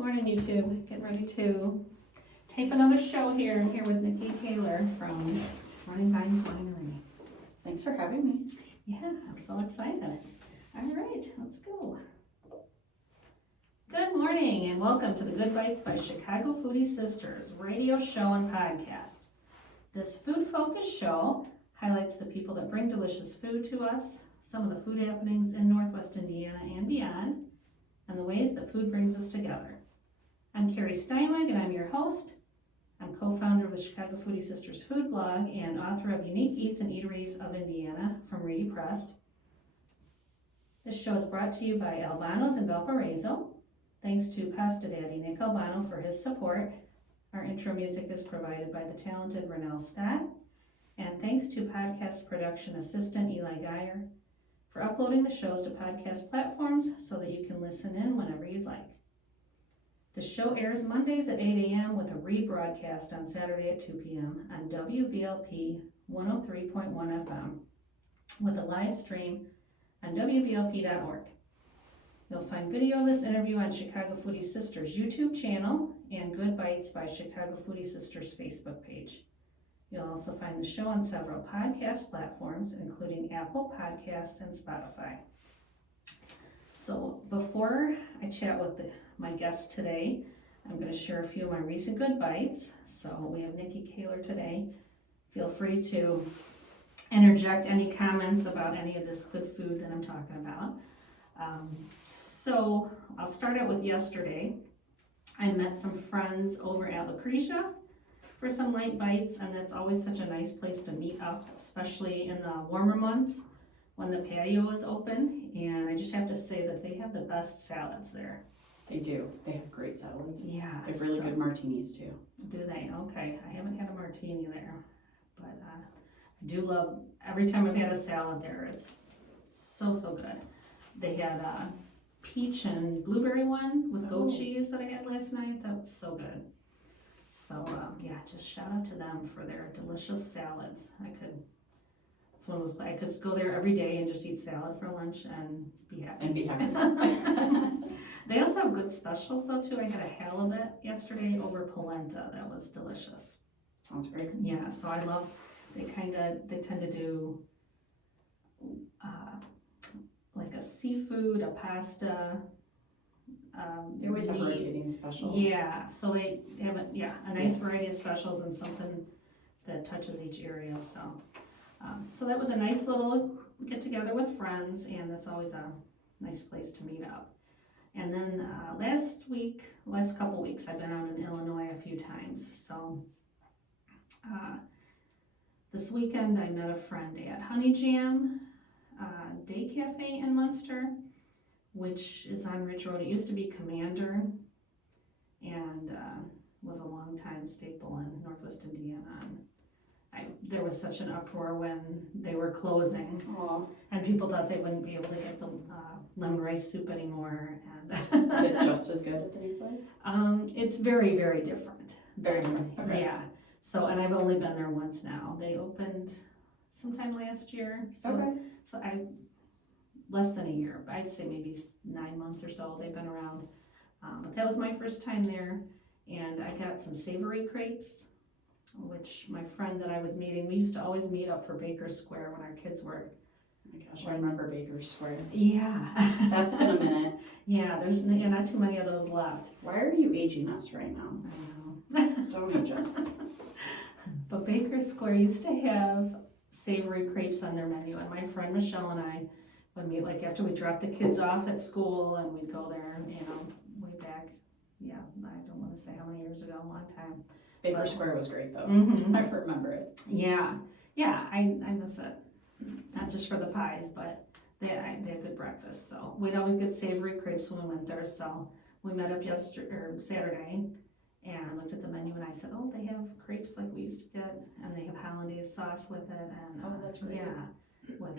Morning, YouTube. Getting ready to tape another show here. I'm here with Nicki Caylor from Running Vines Winery. Thanks for having me. Yeah, I'm so excited. All right, let's go. Good morning and welcome to the Good Bites by Chicago Foodie Sisters radio show and podcast. This food-focused show highlights the people that bring delicious food to us, some of the food happenings in Northwest Indiana and beyond, and the ways that food brings us together. I'm Carrie Steinweg and I'm your host. I'm co-founder of the Chicago Foodie Sisters food blog and author of Unique Eats and Eateries of Indiana from Reedy Press. This show is brought to you by Albano's in Valparaiso. Thanks to Pasta Daddy Nick Albano for his support. Our intro music is provided by the talented Renelle Stott. And thanks to podcast production assistant Eli Geyer for uploading the shows to podcast platforms so that you can listen in whenever you'd like. The show airs Mondays at 8 a.m. with a rebroadcast on Saturday at 2 p.m. on WVLP 103.1 FM with a live stream on WVLP.org. You'll find video of this interview on Chicago Foodie Sisters YouTube channel and Good Bites by Chicago Foodie Sisters Facebook page. You'll also find the show on several podcast platforms, including Apple Podcasts and Spotify. So before I chat with my guest today, I'm going to share a few of my recent Good Bites. So we have Nicki Caylor today. Feel free to interject any comments about any of this good food that I'm talking about. So I'll start out with yesterday. I met some friends over at Lucretia for some light bites, and that's always such a nice place to meet up, especially in the warmer months when the patio is open. And I just have to say that they have the best salads there. They do. They have great salads. Yeah. They have really good martinis too. Do they? Okay. I haven't had a martini there, but I do love, every time I've had a salad there, it's so good. They had a peach and blueberry one with goat cheese that I had last night. That was so good. So yeah, just shout out to them for their delicious salads. It's one of those, I could go there every day and just eat salad for lunch and be happy. They also have good specials though too. I had a halibut yesterday over polenta. That was delicious. Sounds great. Yeah, so I love, they tend to do like a seafood, a pasta. They always have meat. rotating specials. Yeah, so they have a nice variety of specials and something that touches each area. So that was a nice little get together with friends, and that's always a nice place to meet up. And then last couple weeks, I've been out in Illinois a few times. So this weekend, I met a friend at Honey Jam Day Cafe in Munster, which is on Ridge Road. It used to be Commander and was a long time staple in Northwest Indiana. And there was such an uproar when they were closing. Aww. And people thought they wouldn't be able to get the lemon rice soup anymore. And Is it just as good at the new place? It's very, very different. Very different. Okay. Yeah. So, and I've only been there once now. They opened sometime last year. So less than a year. I'd say maybe 9 months or so they've been around. But that was my first time there, and I got some savory crepes, which my friend that I was meeting, we used to always meet up for Baker Square when our kids were. Oh my gosh, I remember Baker Square. Yeah. That's been a minute. Yeah, there's not too many of those left. Why are you aging us right now? I know. Don't age us. But Baker Square used to have savory crepes on their menu, and my friend Michelle and I would meet like after we dropped the kids off at school, and we'd go there, way back. Yeah, I don't want to say how many years ago, a long time. Baker Square was great though. Mm-hmm. I remember it. Yeah, I miss it. Not just for the pies, but they had good breakfast. So we'd always get savory crepes when we went there. So we met up Saturday, and I looked at the menu and I said, "Oh, they have crepes like we used to get, and they have hollandaise sauce with it." And that's great. Yeah, with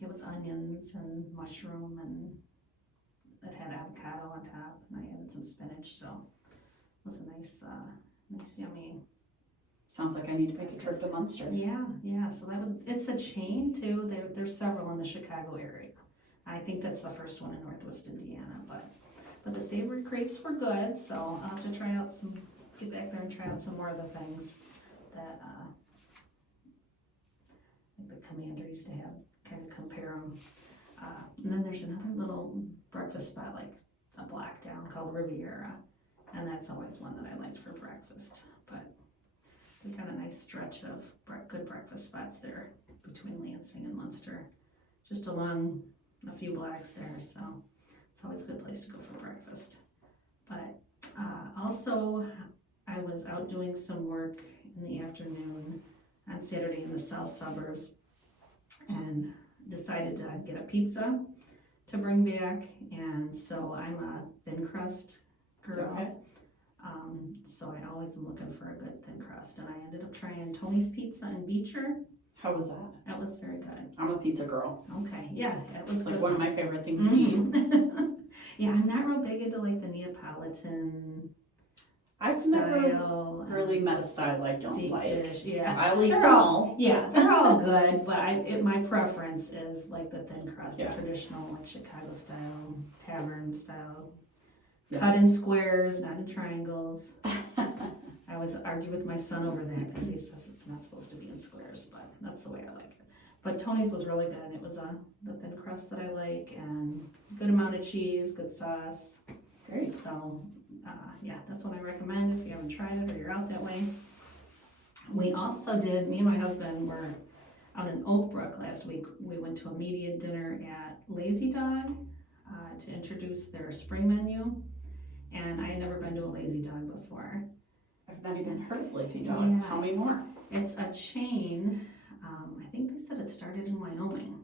it was onions and mushroom, and it had avocado on top, and I added some spinach. So it was a nice, yummy. Sounds like I need to make a trip to Munster. Yeah. So it's a chain too. There's several in the Chicago area. I think that's the first one in Northwest Indiana, but but the savory crepes were good, so I'll have to try out get back there and try out some more of the things that, like the Commander used to have, kind of compare them. And then there's another little breakfast spot, like a block down, called Riviera, and that's always one that I liked for breakfast. But we got a nice stretch of good breakfast spots there between Lansing and Munster, just along a few blocks there, so it's always a good place to go for breakfast. But also, I was out doing some work in the afternoon on Saturday in the south suburbs and decided to get a pizza to bring back, and so I'm a thin crust girl. Okay. So I always am looking for a good thin crust, and I ended up trying Tony's Pizza in Beecher. How was that? That was very good. I'm a pizza girl. Okay, yeah, it was It's like good. one of my favorite things to eat. Yeah, I'm not real big into like the Neapolitan I've never style. really met a style I don't deep like. dish. Yeah, I'll eat They're them all- all. yeah, they're all good, but my preference is like the thin crust, Yeah. the traditional like Chicago style, tavern style, Yeah. cut in squares, not in triangles. I always argue with my son over that because he says it's not supposed to be in squares, but that's the way I like it. But Tony's was really good. It was the thin crust that I like, and good amount of cheese, good sauce. Great. So, yeah, that's what I recommend if you haven't tried it or you're out that way. We also me and my husband were out in Oak Brook last week. We went to a media dinner at Lazy Dog to introduce their spring menu, and I had never been to a Lazy Dog before. I've not even heard of Lazy Dog. Yeah. Tell me more. It's a chain. I think they said it started in Wyoming,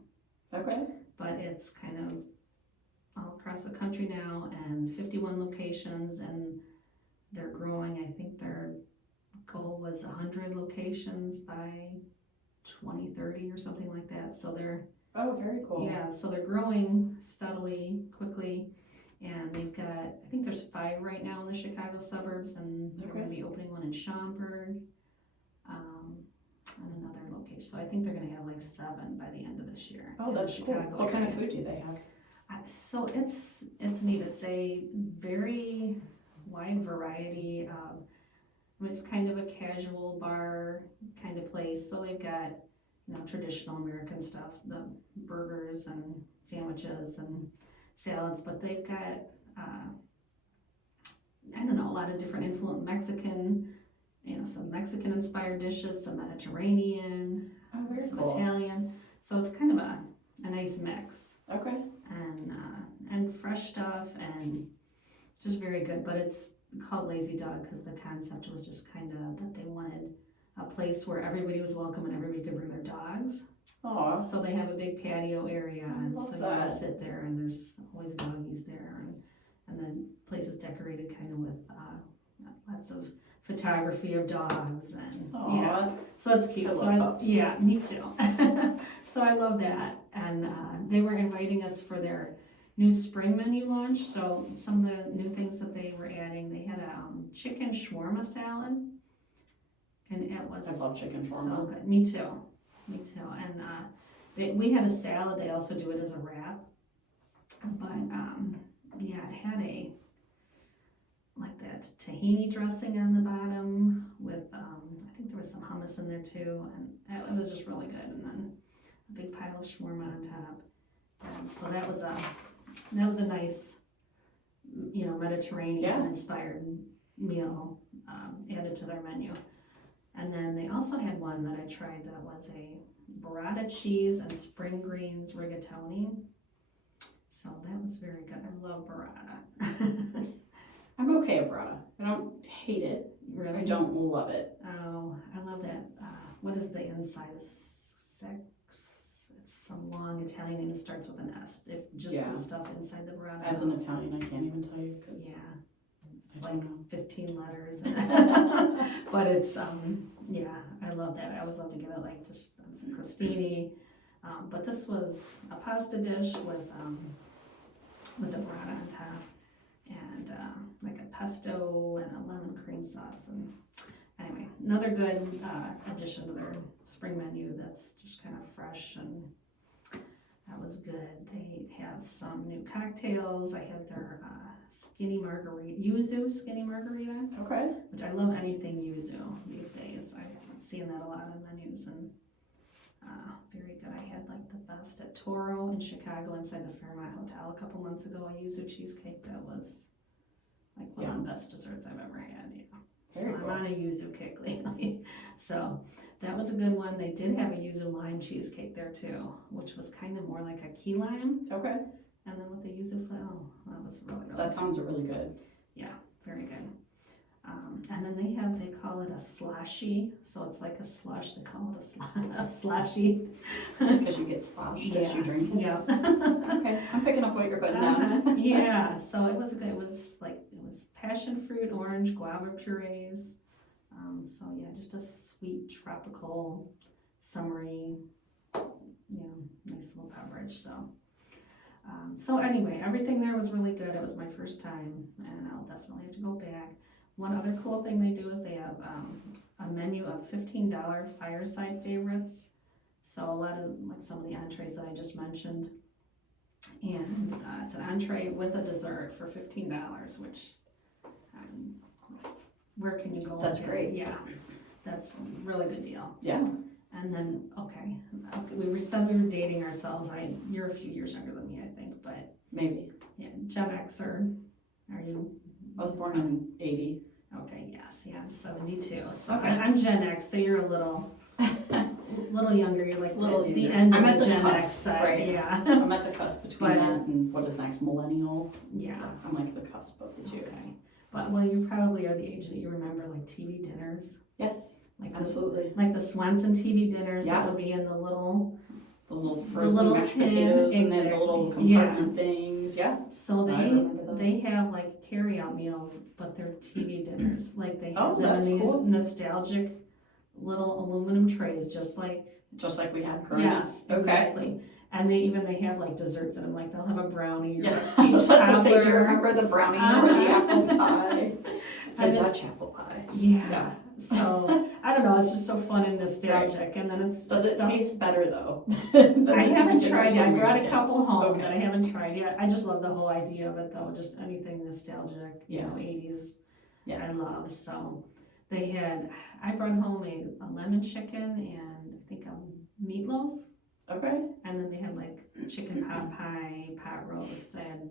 Okay. but it's kind of all across the country now, and 51 locations, and they're growing. I think their goal was 100 locations by 2030 or something like that. So they're Oh, very cool. yeah, so they're growing steadily, quickly, and they've got, I think there's 5 right now in the Chicago suburbs, and they're Okay. going to be opening one in Schaumburg, and another location. So I think they're going to have like 7 by the end of this year. Oh, in the that's cool. Chicago What kind of area. food do they have? So it's neat. It's a very wide variety of, it's kind of a casual bar kind of place. So they've got, traditional American stuff, the burgers and sandwiches and salads, but they've got, a lot of different Mexican, some Mexican inspired dishes, some Mediterranean, Oh, very some cool. Italian. So it's kind of a nice mix. Okay. And fresh stuff and just very good. But it's called Lazy Dog because the concept was just kind of that they wanted a place where everybody was welcome and everybody could bring their dogs. Oh, So they have a big patio area, and love so you that. can sit there, and there's always doggies there, and the place is decorated kind of with lots of photography of dogs, and yeah. So it's cute. I So love pups. yeah, me too. So I love that, and they were inviting us for their new spring menu launch. So some of the new things that they were adding, they had a chicken shawarma salad, and it was I love chicken so shawarma. good. Me too. And we had a salad. They also do it as a wrap, but yeah, it had like that tahini dressing on the bottom with I think there was some hummus in there too, and it was just really good. And then a big pile of shawarma on top. And so that was a nice, Mediterranean inspired meal added to their menu. And then they also had one that I tried that was a burrata cheese and spring greens rigatoni. So that was very good. I love burrata. I'm okay at burrata. I don't hate it. Really? I don't love it. Oh, I love that. What is the inside? It's some long Italian name that starts with an S. If just Yeah. the stuff inside the burrata. As an Italian, I can't even tell you because Yeah. It's I like don't know. 15 letters. But it's, yeah, I love that. I always love to give it like just some crostini. But this was a pasta dish with the burrata on top, and like a pesto and a lemon cream sauce. And anyway, another good addition to their spring menu that's just kind of fresh, and that was good. They have some new cocktails. I had their skinny margarita, yuzu skinny margarita, Okay. which I love anything yuzu these days. I'm seeing that a lot on menus, and very good. I had like the best at Toro in Chicago inside the Fairmont Hotel a couple months ago. A yuzu cheesecake that was like one of the best desserts I've ever had. Yeah. Very So cool. I'm on a yuzu kick lately. So that was a good one. They did have a yuzu lime cheesecake there too, which was kind of more like a key lime. Okay. And then with the yuzu flavor, that was really That sounds really good. very good. And then they call it a slushy. So it's like a slush. They call it a slushy. Is it because you get sloshed as you drink it? Yeah. Okay. I'm picking up what you're putting down. Yeah. So it was good. It was passion fruit, orange, guava purees. So yeah, just a sweet, tropical, summery, nice little beverage. So anyway, everything there was really good. It was my first time, and I'll definitely have to go back. One other cool thing they do is they have a menu of $15 fireside favorites. So a lot of like some of the entrees that I just mentioned, and it's an entree with a dessert for $15, which where can you go? That's with it? great. Yeah, that's a really good deal. Yeah. And then okay, we said we were dating ourselves. You're a few years younger than me, I think, but Maybe. yeah, Gen Xer. Are you? I was born in 80. Okay, yes, yeah, I'm 72. So Okay. I'm Gen X, so you're a little younger. You're like Little the younger. end of I'm at the the Gen X cusp, side. right. Yeah. I'm at the cusp between But- that and what is next, millennial. Yeah. I'm like the cusp of the two. Okay. But well, you probably are the age that you remember like TV dinners, Yes, like absolutely. the Swanson TV dinners Yeah. that would be in the little. The little frozen little mashed tin, potatoes and then the little exactly. Yeah. compartment things. Yeah. So I remember those. they have like carry-out meals, but they're TV dinners. Like they have Oh, them that's in these cool. nostalgic little aluminum trays, just like We had growing up. yes, Okay. exactly. And they have like desserts in them. Like they'll have a brownie or Yeah. a I peach was about to say, do you cobbler. remember the brownie or the apple pie? The And it's- Dutch apple pie. Yeah. Yeah. So I don't know. It's just so fun and nostalgic. And then it's Does it stuff- taste better though? than I the haven't dinners tried yet. I when we brought were a kids? couple home Okay. that I haven't tried yet. I just love the whole idea of it though. Just anything nostalgic, Yeah. 80s. I Yes. love. So I brought home a lemon chicken and I think a meatloaf. Okay. And then they had like chicken pot pie, pot roast. They had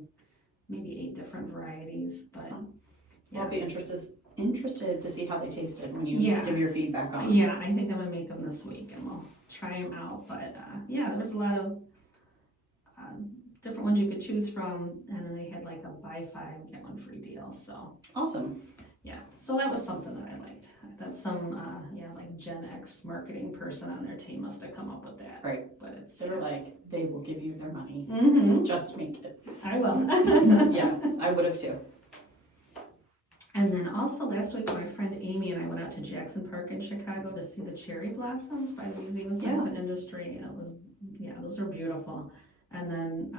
maybe 8 different varieties. But Fun. yeah. I'll be interested to see how they tasted when you Yeah. give your feedback on them. Yeah, I think I'm gonna make them this week and we'll try them out. But yeah, there was a lot of different ones you could choose from, and then they had like a buy 5 get 1 free deal. So Awesome. yeah, so that was something that I liked. I thought some like Gen X marketing person on their team must have come up with that. Right. But it's They were like, they will give you their money. Mm-hmm. Just make it. I will. Yeah, I would have too. And then also last week, my friend Amy and I went out to Jackson Park in Chicago to see the cherry blossoms by the Museum of Science and Industry. And those are beautiful. And then,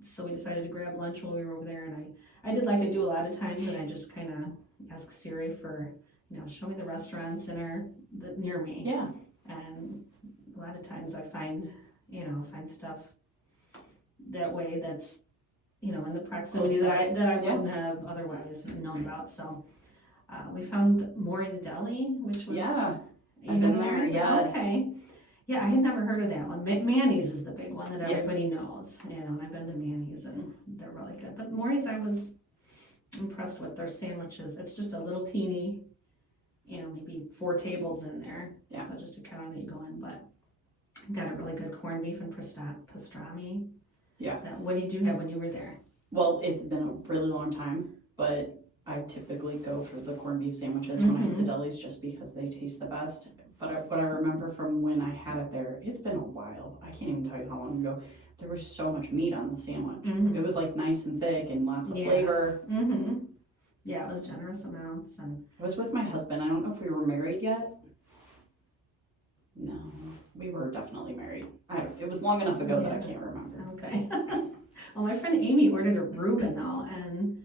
so we decided to grab lunch while we were over there. And I did like I do a lot of times, and I just kind of ask Siri for, show me the restaurants near me. Yeah. And a lot of times I find stuff that way that's, in the proximity that I Yeah. wouldn't have otherwise known about. So we found Maury's Deli, which was Yeah. you I've know been there, Maury's? yes. Okay. Yeah, I had never heard of that one. Manny's is the big one that Yeah. everybody knows. And I've been to Manny's and they're really good. But Maury's, I was impressed with their sandwiches. It's just a little teeny, maybe 4 tables in there. Yeah. So just a counter that you go in, but got a really good corned beef and pastrami. Yeah. What did you have when you were there? Well, it's been a really long time, but I typically go for the corned beef sandwiches when I hit the delis just because they taste the best. But what I remember from when I had it there, it's been a while. I can't even tell you how long ago. There was so much meat on the sandwich. Mhm. It was like nice and thick and lots of Yeah. flavor. Mm-hmm. Yeah, it was generous amounts. And I was with my husband. I don't know if we were married yet. No, we were definitely married. It was long enough ago that I can't remember. okay. Well, my friend Amy ordered a Reuben though, and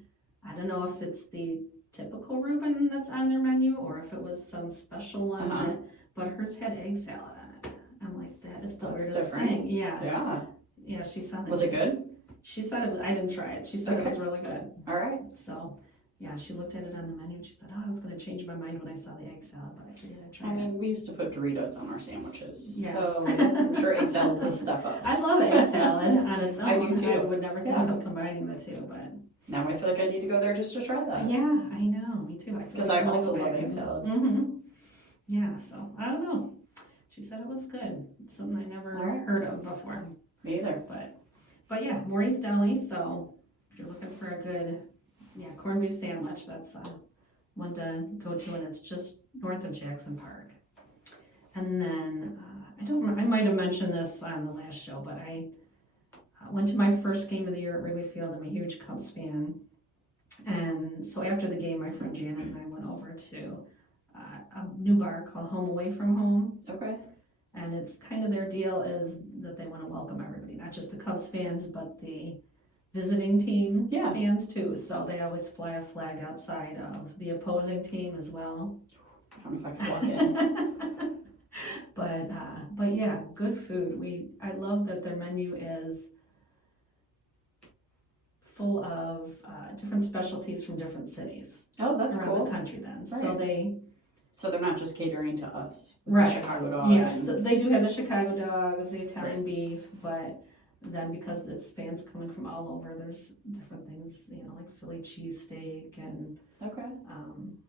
I don't know if it's the typical Reuben that's on their menu or if it was some special one. Uh-huh. But hers had egg salad on it. I'm like, that is the That's weirdest different. thing. Yeah. Yeah. Yeah, she said that. Was it good? She said it was, I didn't try it. She said it was really good. All right. So, yeah, she looked at it on the menu and she said, oh, I was going to change my mind when I saw the egg salad, but I figured I'd try I it. mean, we used to put Doritos on our sandwiches, Yeah. so I'm sure egg salad does step up. I love egg salad on its own. I do too. I would never think Yeah. of combining the two, but Now I feel like I need to go there just to try that. yeah, I know, me too. Because I also love egg salad. Mm-hmm. Yeah, so I don't know. She said it was good. Something I never All right. heard of before. Me either. But yeah, Maury's Deli. So if you're looking for a good, corned beef sandwich, that's one to go to, and it's just north of Jackson Park. And then I might have mentioned this on the last show, but I went to my first game of the year at Wrigley Field. I'm a huge Cubs fan, and so after the game, my friend Janet and I went over to a new bar called Home Away from Home. Okay. And it's kind of their deal is that they want to welcome everybody, not just the Cubs fans, but the visiting team fans too. So they always fly a flag outside of the opposing team as well. I don't know if I could walk in. But yeah, good food. I love that their menu is full of different specialties from different cities Oh, that's around cool. the country. Then, Right. So they're not just catering to us. With Right. The Chicago dog. Yes, they do have the Chicago dogs, the Italian beef, but then because it's fans coming from all over, there's different things, like Philly cheesesteak, and Okay.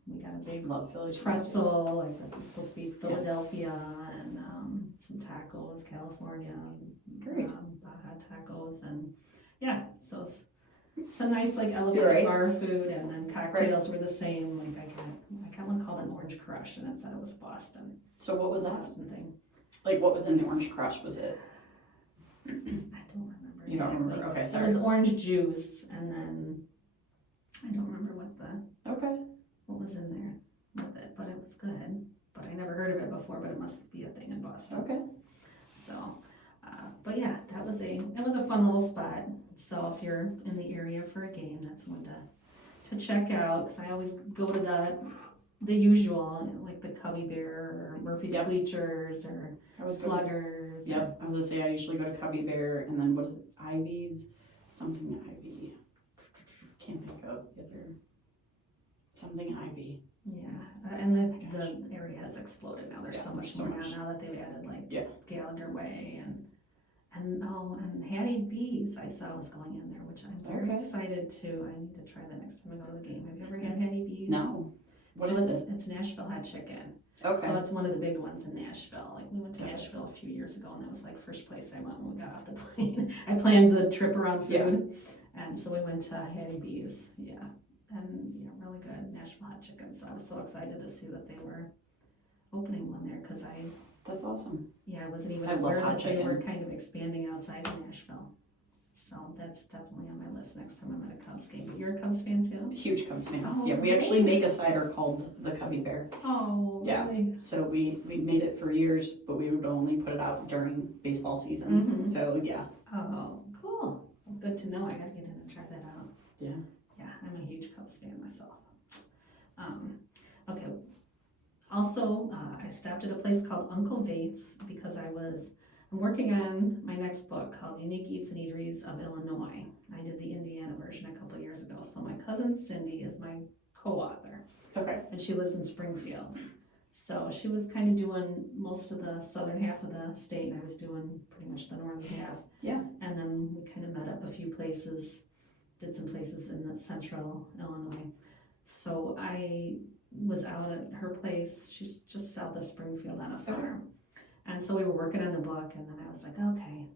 we got a big Love Philly cheesesteaks. pretzel, like it's supposed to be Philadelphia, and some tacos, California, Great. Baja tacos, and so it's some nice elevated bar food, and then cocktails were the same. Like I got one called an Orange Crush, and it said it was Boston. So what was that? Boston thing. Like what was in the Orange Crush? Was it? I don't remember. You don't remember? Okay, It sorry. was orange juice, and then I don't remember what was in there with it, but it was good. But I never heard of it before, but it must be a thing in Boston. Okay. So, but yeah, it was a fun little spot. So if you're in the area for a game, that's one to check out. Because I always go to the usual, like the Cubby Bear or Murphy's Bleachers or Sluggers. Yep. I was gonna say I usually go to Cubby Bear, and then what is it? Ivy's something Ivy. Can't think of the other. Something Ivy. Yeah, and the area has exploded now. There's so much so more much. now that they've added Gallagher Way and Hattie B's I saw was going in there, which I'm very excited to. I need to try that next time I go to the game. Have you ever had Hattie B's? No. What is it? It's Nashville hot chicken. Okay. So it's one of the big ones in Nashville. Like we went to Nashville a few years ago, and that was like first place I went when we got off the plane. I planned the trip around food, and so we went to Hattie B's. Yeah, and really good Nashville hot chicken. So I was so excited to see that they were opening one there because That's awesome. I wasn't even I love aware hot that they chicken. were kind of expanding outside of Nashville. So that's definitely on my list next time I'm at a Cubs game. But you're a Cubs fan too? Huge Cubs fan. Oh, Yeah, we actually make a cider called the Cubby Bear. Oh, Yeah. really? So we made it for years, but we would only put it out during baseball season. Mhm. So yeah. Oh, cool. Well, good to know. I gotta get in and try that out. Yeah. Yeah, I'm a huge Cubs fan myself. Okay. Also, I stopped at a place called Uncle Vate's because I'm working on my next book called Unique Eats and Eateries of Illinois. I did the Indiana version a couple years ago. So my cousin Cindy is my co-author. Okay. And she lives in Springfield. So she was kind of doing most of the southern half of the state, and I was doing pretty much the northern half. Yeah. And then we kind of met up a few places, did some places in the central Illinois. So I was out at her place. She's just south of Springfield on a farm. And so we were working on the book, and then I was like, okay,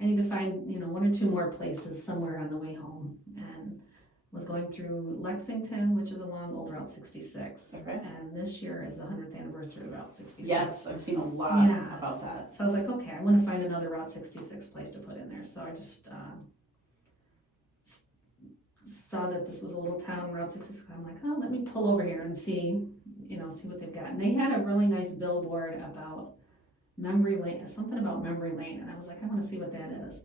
I need to find, one or two more places somewhere on the way home. And was going through Lexington, which is along Old Route 66. Okay. And this year is the 100th anniversary of Route 66. Yes, I've seen a lot about that. So I was like, okay, I want to find another Route 66 place to put in there. So I just saw that this was a little town, Route 66. I'm like, oh, let me pull over here and see what they've got. And they had a really nice billboard about Memory Lane, something about Memory Lane. And I was like, I want to see what that is.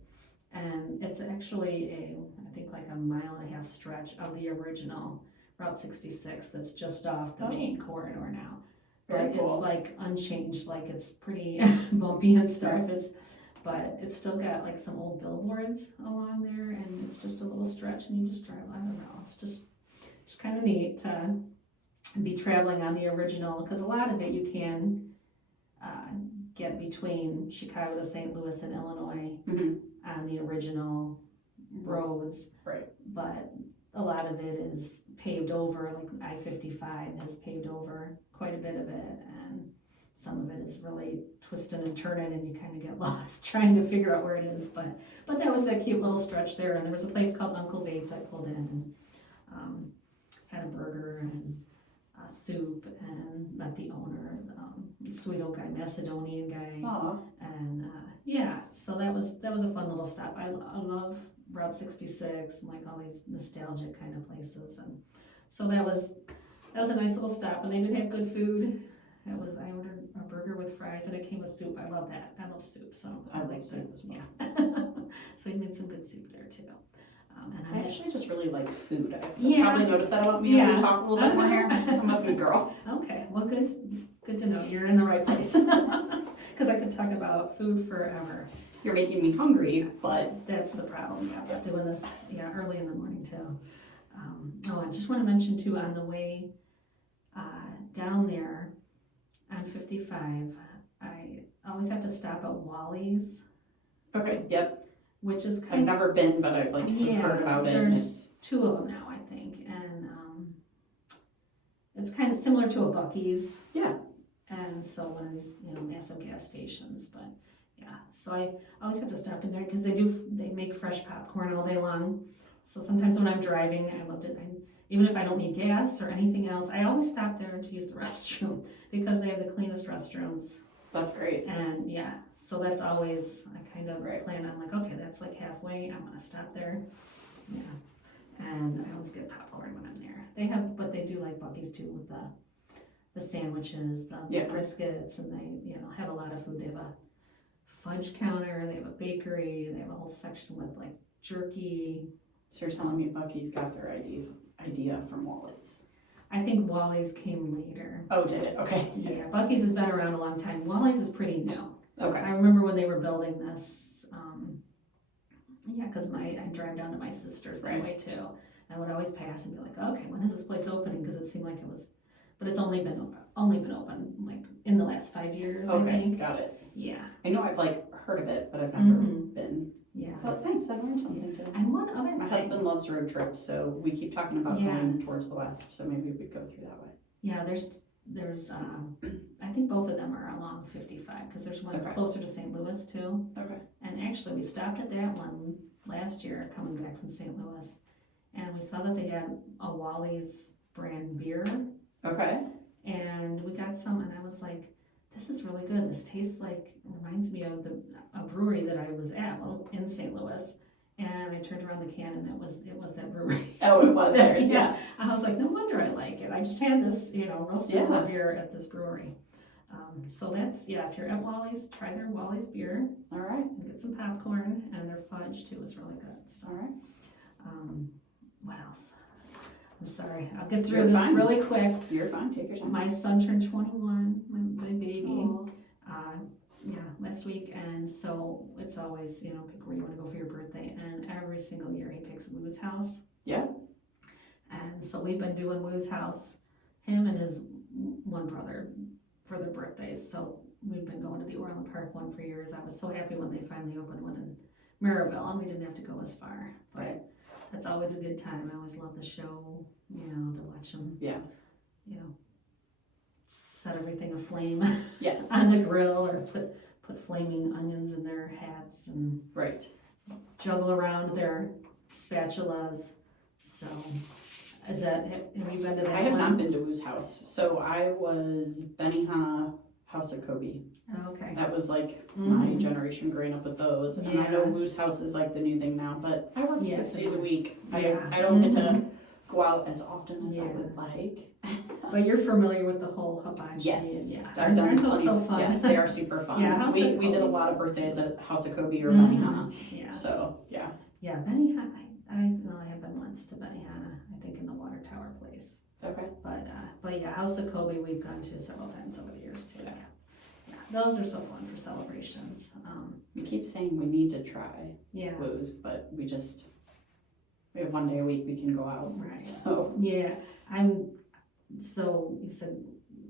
And it's actually I think like a 1.5 mile stretch of the original Route 66 that's just off the main corridor now. Very But cool. it's like unchanged, like it's pretty bumpy and stuff. But it's still got like some old billboards along there, and it's just a little stretch, and you just drive. I don't know. It's just neat to be traveling on the original, because a lot of it you can get between Chicago to St. Louis and Illinois on the original roads. Right. But a lot of it is paved over, like I-55 has paved over quite a bit of it, and some of it is really twisting and turning, and you kind of get lost trying to figure out where it is. But that was that cute little stretch there, and there was a place called Uncle Vate's I pulled in and had a burger and soup, and met the owner, sweet old guy, Macedonian guy. Aw. And yeah, so that was a fun little stop. I love Route 66 and like all these nostalgic kind of places, and so that was a nice little stop. And they did have good food. I ordered a burger with fries, and it came with soup. I love that. I love soup, so I love like soup as well. Yeah. So we made some good soup there too. And I actually just really like food. Yeah. You'll probably notice that about me as Yeah. we talk a little bit more here. I'm a food girl. Okay, well, good to know. You're in the right place. Because I could talk about food forever. You're making me hungry, but That's the problem, yeah, doing this, early in the morning too. I just want to mention too, on the way down there on 55, I always have to stop at Wally's, okay, yep. which is I've kind of, never been, but I've like heard about it. And there's two of them now, I think, and it's kind of similar to a Buc-ee's. Yeah. And so one is, massive gas stations, but yeah, so I always have to stop in there because they make fresh popcorn all day long. So sometimes when I'm driving, I loved it. Even if I don't need gas or anything else, I always stop there to use the restroom because they have the cleanest restrooms. That's great. And yeah, so that's always, I kind of plan on like, okay, that's like halfway, I'm gonna stop there. Yeah, and I always get popcorn when I'm there. But they do like Buc-ee's too with the sandwiches, the briskets, and they, have a lot of food. They have a fudge counter, they have a bakery, they have a whole section with like jerky. So you're telling me Buc-ee's got their idea from Wally's? I think Wally's came later. Oh, did it? Okay. Yeah, Buc-ee's has been around a long time. Wally's is pretty new. Okay. I remember when they were building this, because I drive down to my sister's that way too. I would always pass and be like, okay, when is this place opening? Because it seemed like it was, but it's only been open like in the last 5 years, I think. Got it. Yeah. I know I've like heard of it, but I've never been. Yeah. But thanks, I learned something too. And one other My thing. husband loves road trips, so we keep talking about going towards the west, so maybe we could go through that way. Yeah, there's I think both of them are along 55 because there's one closer to St. Louis too. Okay. And actually we stopped at that one last year coming back from St. Louis, and we saw that they had a Wally's brand beer. Okay. And we got some, and I was like, this is really good. This tastes like, reminds me of a brewery that I was at in St. Louis. And I turned around the can, and it was that brewery. Oh, it was theirs, yeah. I was like, no wonder I like it. I just had this, real similar beer at this brewery. So that's, if you're at Wally's, try their Wally's beer. All right. And get some popcorn, and their fudge too is really good. So, all right. What else? I'm sorry. I'll get through this really quick. You're fine. Take your time. My son turned 21, my baby. Last week, and so it's always, pick where you want to go for your birthday, and every single year he picks Woo's House. Yeah. And so we've been doing Woo's House, him and his one brother, for their birthdays. So we've been going to the Orland Park one for years. I was so happy when they finally opened one in Maryville, and we didn't have to go as far. But that's always a good time. I always love the show, to watch them. Yeah. Set everything aflame. Yes. On the grill, or put flaming onions in their hats and juggle around their spatulas. So, have you been to that? I have not been to Woo's House. So I was Benihana, House of Kobe. Okay. That was like my generation growing up with those. And I know Woo's House is like the new thing now, but I work 6 days a week. I don't get to go out as often as I would like. But you're familiar with the whole hibachi. Yes. And, I've done those so fun. Yes, they are super fun. Yeah, so we did a lot of birthdays at House of Kobe or Benihana. Yeah. So, yeah. Yeah, Benihana, I have been once to Benihana, I think in the Water Tower place. Okay. But yeah, House of Kobe we've gone to several times over the years too. Yeah. Those are so fun for celebrations. We keep saying we need to try Woo's, but we just We have one day a week we can go out. Right. So Yeah, so you said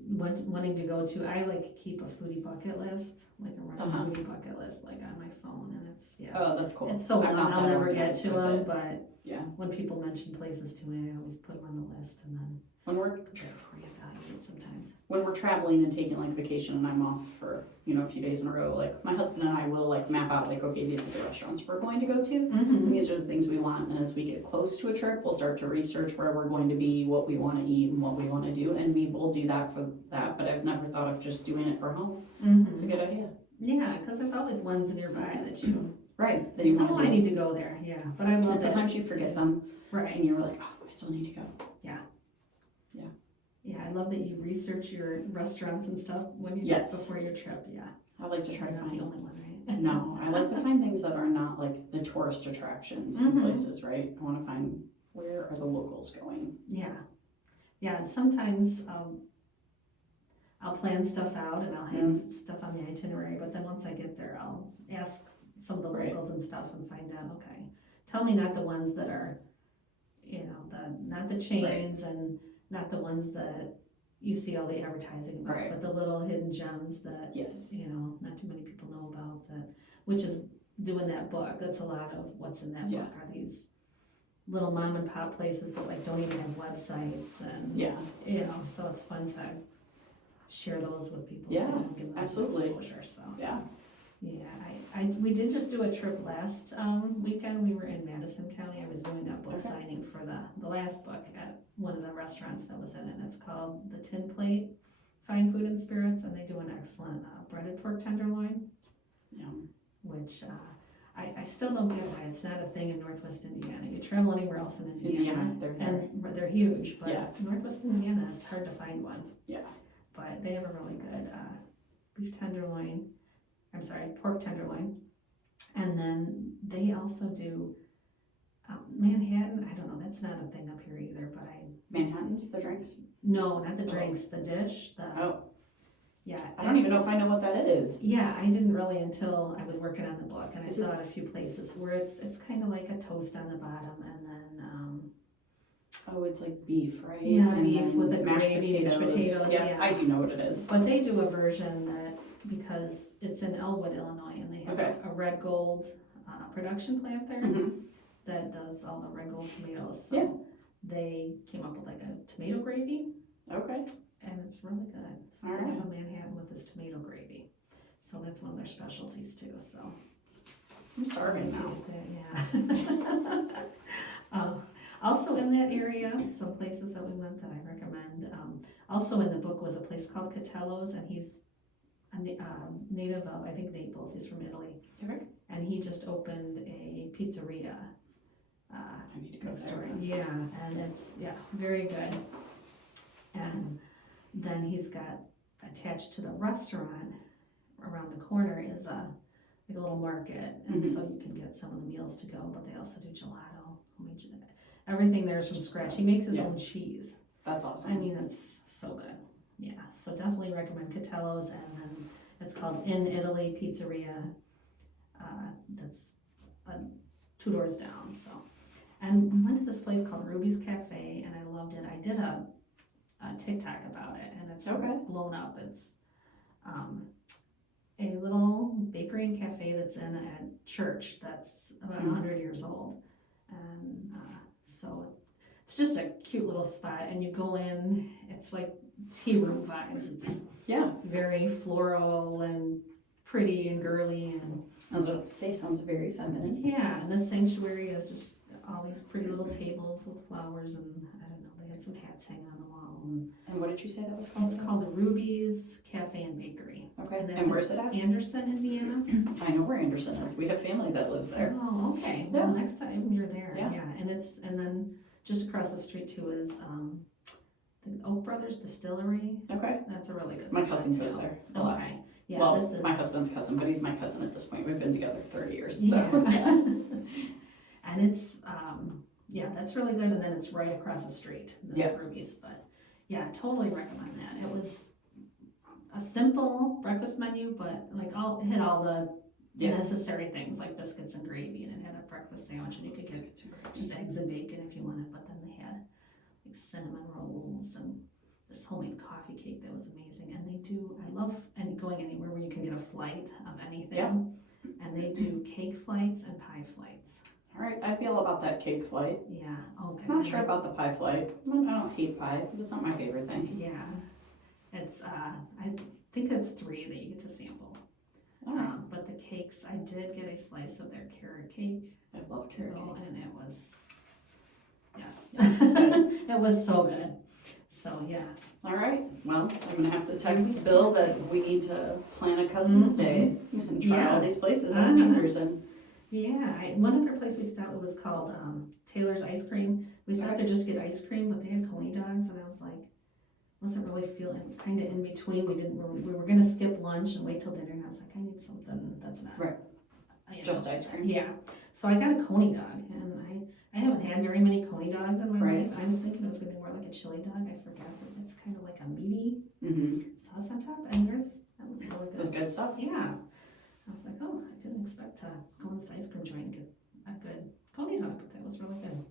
wanting to go to, I like keep a foodie bucket list, like a running foodie bucket list, like on my phone, and it's, oh, that's cool. it's so I'm long, not I'll that never get organized to with them, it. but Yeah. when people mention places to me, I always put them on the list, and then When we're reevaluate sometimes. when we're traveling and taking like vacation and I'm off for, a few days in a row, like my husband and I will like map out like, okay, these are the restaurants we're going to go to. And these are the things we want. And as we get close to a trip, we'll start to research where we're going to be, what we want to eat and what we want to do. And we will do that for that. But I've never thought of just doing it for home. It's a good idea. Yeah, because there's always ones nearby that you, That you want to I do. need to go there, yeah, but I love And it. sometimes you forget them. Right. And you're like, oh, I still need to go. Yeah, I love that you research your restaurants and stuff when you before your trip. Yeah, I like to try to you're not find the only one, right? No, I like to find things that are not like the tourist attractions and places, right? I want to find where are the locals going. Yeah, and sometimes I'll plan stuff out and I'll have stuff on the itinerary, but then once I get there, I'll ask some of the locals and stuff and find out. Okay, tell me not the ones that are, not the chains and not the ones that you see all the advertising about, but the little hidden gems that not too many people know about, that which is doing that book. That's a lot of what's in that book are these little mom and pop places that like don't even have websites, and so it's fun to share those with people too, give them absolutely some exposure. So we did just do a trip last weekend. We were in Madison County. I was doing that book signing for the last book at one of the restaurants that was in it. It's called The Tin Plate, Fine Food and Spirits, and they do an excellent breaded pork tenderloin, which I still don't get why it's not a thing in Northwest Indiana. You travel anywhere else in Indiana, they're huge, but Northwest Indiana, it's hard to find one. Yeah. But they have a really good pork tenderloin. And then they also do Manhattan. I don't know, that's not a thing up here either, but Manhattan's, the drinks? No, not the drinks, the dish. Yeah. I don't even know if I know what that is. Yeah, I didn't really until I was working on the book, and I saw it a few places where it's kind of like a toast on the bottom, and then it's like beef, right? Yeah, and beef with a mashed gravy, mashed potatoes. Yeah, I do know what it is. But they do a version that, because it's in Elwood, Illinois, and they have a red gold production plant there that does all the red gold tomatoes. So they came up with like a tomato gravy. Okay. And it's really good. So they have a Manhattan with this tomato gravy. So that's one of their specialties too. So I'm starving now. Also in that area, some places that we went that I recommend. Also in the book was a place called Catello's, and he's a native of, I think, Naples. He's from Italy. Okay. And he just opened a pizzeria. I need to go there. Yeah, and it's very good. And then he's got attached to the restaurant around the corner is a little market, and so you can get some of the meals to go. But they also do gelato. Everything there is from scratch. He makes his own cheese. That's awesome. I mean, it's so good. Yeah, so definitely recommend Catello's, and then it's called In Italy Pizzeria. That's 2 doors down. So, and we went to this place called Ruby's Cafe, and I loved it. I did a TikTok about it, and it's blown up. It's a little bakery and cafe that's in a church that's about 100 years old, and so it's just a cute little spot. And you go in, it's like tea room vibes. It's very floral and pretty and girly, and I was about to say, sounds very feminine. Yeah, and this sanctuary has just all these pretty little tables with flowers, and I don't know, they had some hats hanging on the wall. And what did you say that was called? It's called the Ruby's Cafe and Bakery. Okay, and where's it at? Anderson, Indiana. I know where Anderson is. We have family that lives there. Oh, okay. Well, next time you're there. Yeah. And then just across the street too is the Oak Brothers Distillery. Okay. That's a really good spot. My cousin goes there. Okay. Yeah, well, my husband's cousin, but he's my cousin at this point. We've been together 30 years. So. Yeah. And it's, that's really good. And then it's right across the street, this Ruby's. But yeah, totally recommend that. It was a simple breakfast menu, but like it had all the necessary things like biscuits and gravy, and it had a breakfast breakfast sandwich, and you could get It's super just eggs and bacon if you wanted, but then they had like cinnamon rolls and this homemade coffee cake that was amazing. And they do, I love and going anywhere where you can get a flight of anything. Yeah. And they do cake flights and pie flights. All right, I'd be all about that cake flight. Yeah, okay. I'm not sure about the pie flight. I don't hate pie, but it's not my favorite thing. Yeah, it's, I think it's 3 that you get to sample. All right. But the cakes, I did get a slice of their carrot cake. I love carrot cake. And it was, yes, it was so good. So, yeah. All right, well, I'm gonna have to text Bill that we need to plan a cousin's day and try all these places in Henderson. Yeah, one other place we stopped at was called Taylor's Ice Cream. We stopped there just to get ice cream, but they had coney dogs, and I was like, wasn't really feeling. It's kind of in between. We were gonna skip lunch and wait till dinner, and I was like, I need something that's not Right. Just ice cream. Yeah, so I got a coney dog, and I haven't had very many coney dogs in my life. I was thinking it was gonna be more like a chili dog. I forgot that it's kind of like a meaty sauce on top, and that was really good. It was good stuff. Yeah. I was like, oh, I didn't expect to go in this ice cream joint and get a good coney dog, but that was really good.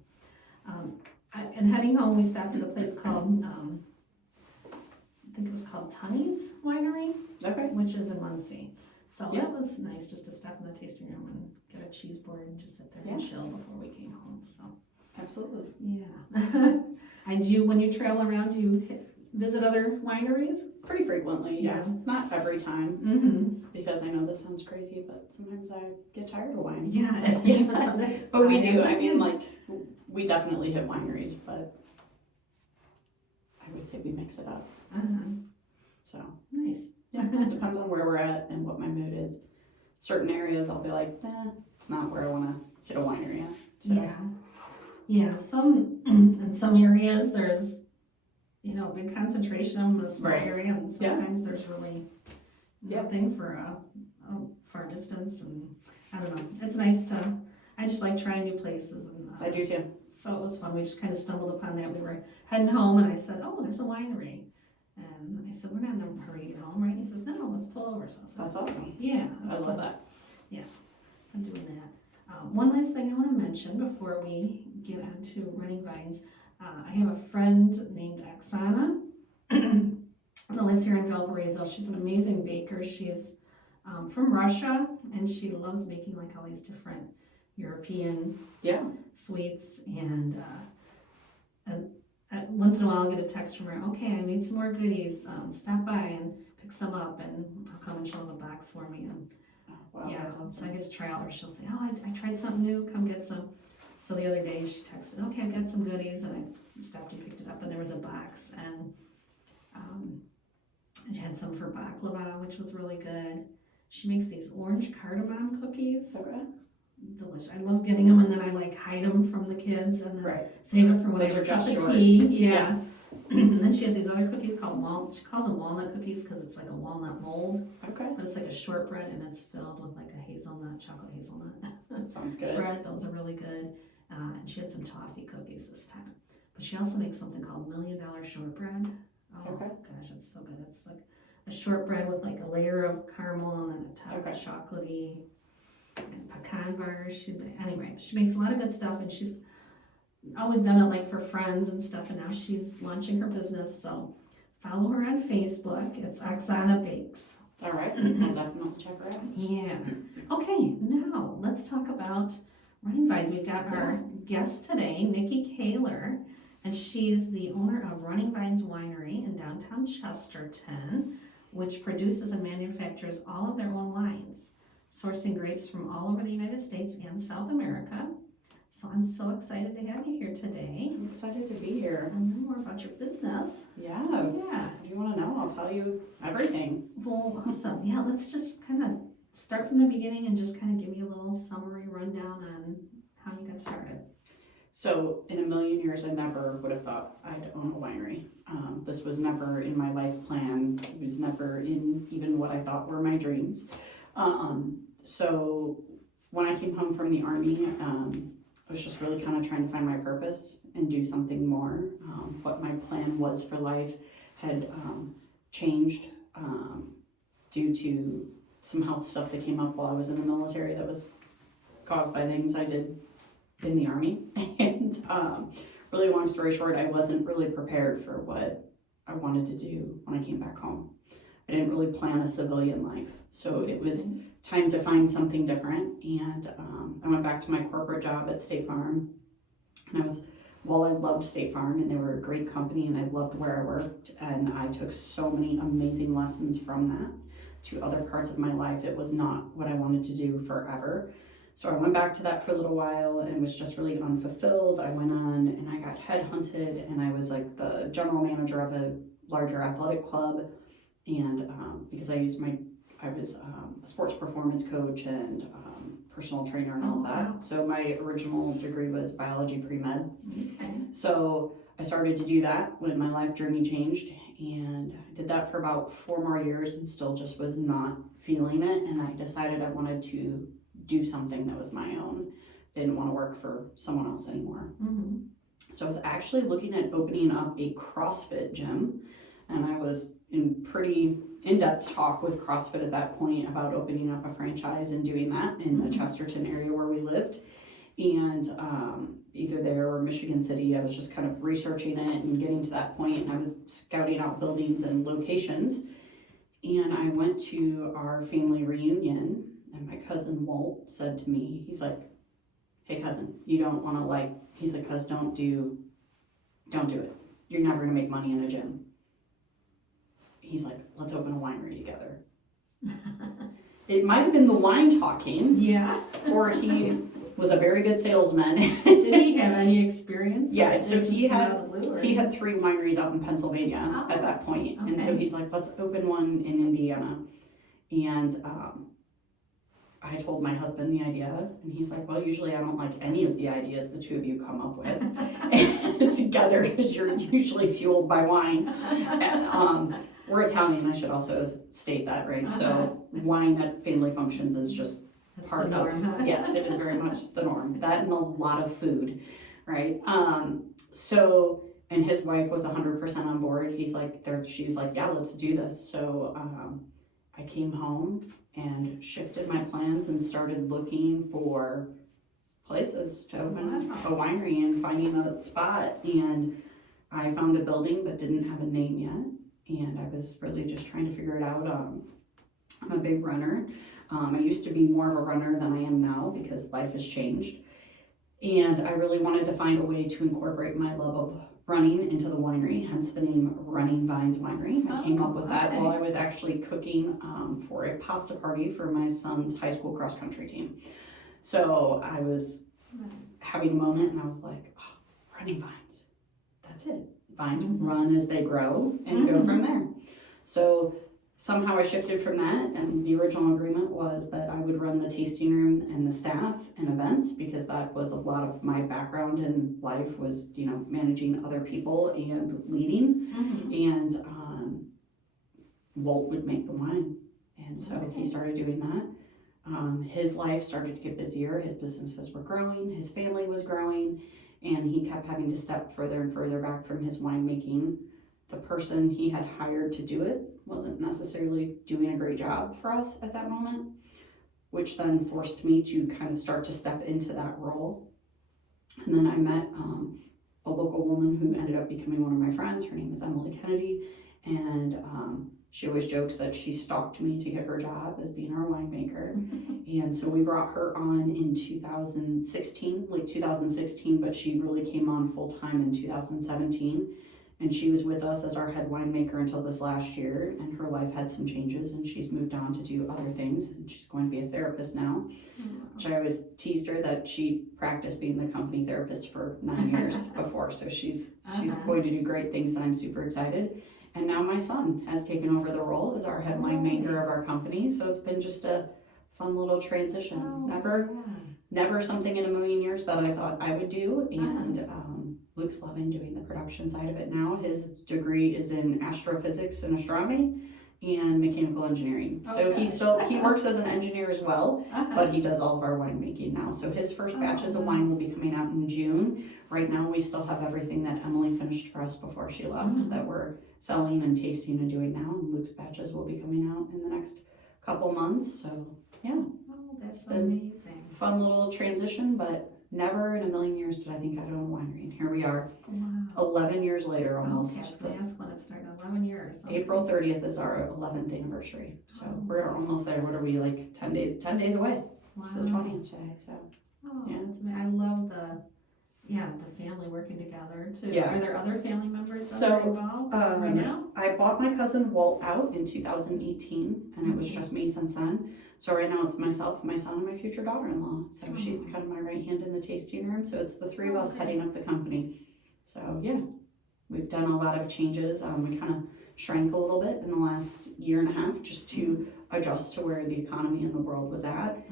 And heading home, we stopped at a place called, I think it was called Tunney's Winery, Okay. which is in Muncie. So Yeah. that was nice just to stop in the tasting room and get a cheese board and just sit there and chill before we came home. So Absolutely. yeah. When you travel around, do you visit other wineries? Pretty frequently, yeah. Not every time, Mm-hmm. because I know this sounds crazy, but sometimes I get tired of wine. Yeah. But we do. I mean, like, we definitely hit wineries, but I would say we mix it up. So Nice. yeah, it depends on where we're at and what my mood is. Certain areas I'll be like, it's not where I want to hit a winery at. So. Yeah. In some areas there's, big concentration of them in a small area, and sometimes there's really nothing for a far distance, and I don't know. It's nice I just like trying new places, and I do too. So it was fun. We just kind of stumbled upon that. We were heading home, and I said, "Oh, there's a winery," and I said, "We're not in a hurry to get home, right?" And he says, "No, let's pull over." So I said, That's awesome. Yeah, I love that. Yeah, I'm doing that. One last thing I want to mention before we get on to Running Vines. I have a friend named Oksana that lives here in Valparaiso. She's an amazing baker. She's from Russia, and she loves making like all these different European sweets. And once in a while I'll get a text from her, okay, I made some more goodies. Stop by and pick some up, and I'll come and show them the box for me. And wow, that's awesome. So I get to try all her. She'll say, oh, I tried something new, come get some. So the other day she texted, okay, I've got some goodies, and I stopped and picked it up, and there was a box, and she had some for baklava, which was really good. She makes these orange cardamom cookies. Okay. Delicious. I love getting them, and then I hide them from the kids, and then save it for when Those it's are a cup just of yours. tea. Yes. And then she has these other cookies called she calls them walnut cookies because it's like a walnut mold. Okay. But it's like a shortbread, and it's filled with like a chocolate hazelnut. Sounds good. Spread. Those are really good. And she had some toffee cookies this time. But she also makes something called $1 Million Shortbread. Oh gosh, it's so good. It's like a shortbread with like a layer of caramel and then a top of chocolatey and pecan bars. Anyway, she makes a lot of good stuff, and she's always done it like for friends and stuff, and now she's launching her business. So follow her on Facebook. It's Oksana Bakes. All right, I'll definitely check her out. Yeah. Okay, now let's talk about Running Vines. We've got our guest today, Nicki Caylor, and she's the owner of Running Vines Winery in downtown Chesterton, which produces and manufactures all of their own wines, sourcing grapes from all over the United States and South America. So I'm so excited to have you here today. I'm excited to be here. And learn more about your business. Yeah. What do you want to know? I'll tell you everything. Well, awesome. Yeah, let's just kind of start from the beginning and just kind of give me a little summary rundown on how you got started. So in a million years, I never would have thought I'd own a winery. This was never in my life plan. It was never in even what I thought were my dreams. So when I came home from the Army, I was just really kind of trying to find my purpose and do something more. What my plan was for life had changed due to some health stuff that came up while I was in the military that was caused by things I did in the Army. And really long story short, I wasn't really prepared for what I wanted to do when I came back home. I didn't really plan a civilian life. So it was time to find something different. And I went back to my corporate job at State Farm. And I loved State Farm and they were a great company and I loved where I worked. And I took so many amazing lessons from that to other parts of my life. It was not what I wanted to do forever. So I went back to that for a little while and was just really unfulfilled. I went on and I got headhunted and I was like the general manager of a larger athletic club. And because I was a sports performance coach and personal trainer and all that. Wow. So my original degree was biology pre-med. Okay. So I started to do that when my life journey changed and I did that for about 4 more years and still just was not feeling it. And I decided I wanted to do something that was my own. Didn't want to work for someone else anymore. Mm-hmm. So I was actually looking at opening up a CrossFit gym. And I was in pretty in-depth talk with CrossFit at that point about opening up a franchise and doing that in the Chesterton area where we lived. And either there or Michigan City, I was just kind of researching it and getting to that point. And I was scouting out buildings and locations. And I went to our family reunion and my cousin Walt said to me, he's like, hey cousin, you don't want to he's like, cuz don't do it. You're never gonna make money in a gym. He's like, let's open a winery together. It might have been the wine talking. Yeah. Or he was a very good salesman. Did he have any experience? Yeah, so he had out of the blue, or? 3 wineries out in Pennsylvania at that point. Okay. And so he's like, let's open one in Indiana. And I told my husband the idea, and he's like, well, usually I don't like any of the ideas the two of you come up with together because you're usually fueled by wine. And, we're Italian, I should also state that, right? So wine at family functions is just That's part the norm, huh? of, yes, it is very much the norm. That and a lot of food, right? So, and his wife was 100% on board. She's like, yeah, let's do this. So I came home and shifted my plans and started looking for places to open a winery and finding a spot. And I found a building but didn't have a name yet. And I was really just trying to figure it out. I'm a big runner. I used to be more of a runner than I am now because life has changed. And I really wanted to find a way to incorporate my love of running into the winery, hence the name Running Vines Winery. I came up with that while I was actually cooking for a pasta party for my son's high school cross country team. So I was having a moment and I was like, oh, Running Vines, that's it. Vines run as they grow and go from there. So somehow I shifted from that, and the original agreement was that I would run the tasting room and the staff and events because that was a lot of my background in life was, managing other people and leading. And Walt would make the wine, and so he started doing that. His life started to get busier. His businesses were growing. His family was growing. And he kept having to step further and further back from his winemaking. The person he had hired to do it wasn't necessarily doing a great job for us at that moment, which then forced me to kind of start to step into that role. And then I met a local woman who ended up becoming one of my friends. Her name is Emily Kennedy. And she always jokes that she stalked me to get her job as being our winemaker. And so we brought her on in 2016, late 2016, but she really came on full time in 2017. And she was with us as our head winemaker until this last year. And her life had some changes and she's moved on to do other things. And she's going to be a therapist now, which I always teased her that she practiced being the company therapist for 9 years before. So she's going to do great things and I'm super excited. And now my son has taken over the role as our head winemaker of our company. So it's been just a fun little transition. Never something in a million years that I thought I would do. And Luke's loving doing the production side of it now. His degree is in astrophysics and astronomy and mechanical engineering. So he works as an engineer as well, but he does all of our winemaking now. So his first batches of wine will be coming out in June. Right now we still have everything that Emily finished for us before she left that we're selling and tasting and doing now. And Luke's batches will be coming out in the next couple months. So yeah. Oh, that's amazing. Fun little transition, but never in a million years did I think I'd own a winery, and here we are, Wow. 11 years later almost. Okay, I was gonna ask when it started, 11 years. Okay. April 30th is our 11th anniversary, so we're almost there. What are we, like 10 days away? Wow. It's the 20th today, so. Oh, Yeah. that's amazing. I love the family working together too. Yeah. Are there other family members that So, are involved right now? I bought my cousin Walt out in 2018, and it was just me since then. So right now it's myself, my son, and my future daughter-in-law. So she's kind of my right hand in the tasting room. So it's the three of us heading up the company. So yeah, we've done a lot of changes. We kind of shrank a little bit in the last year and a half just to adjust to where the economy in the world was at.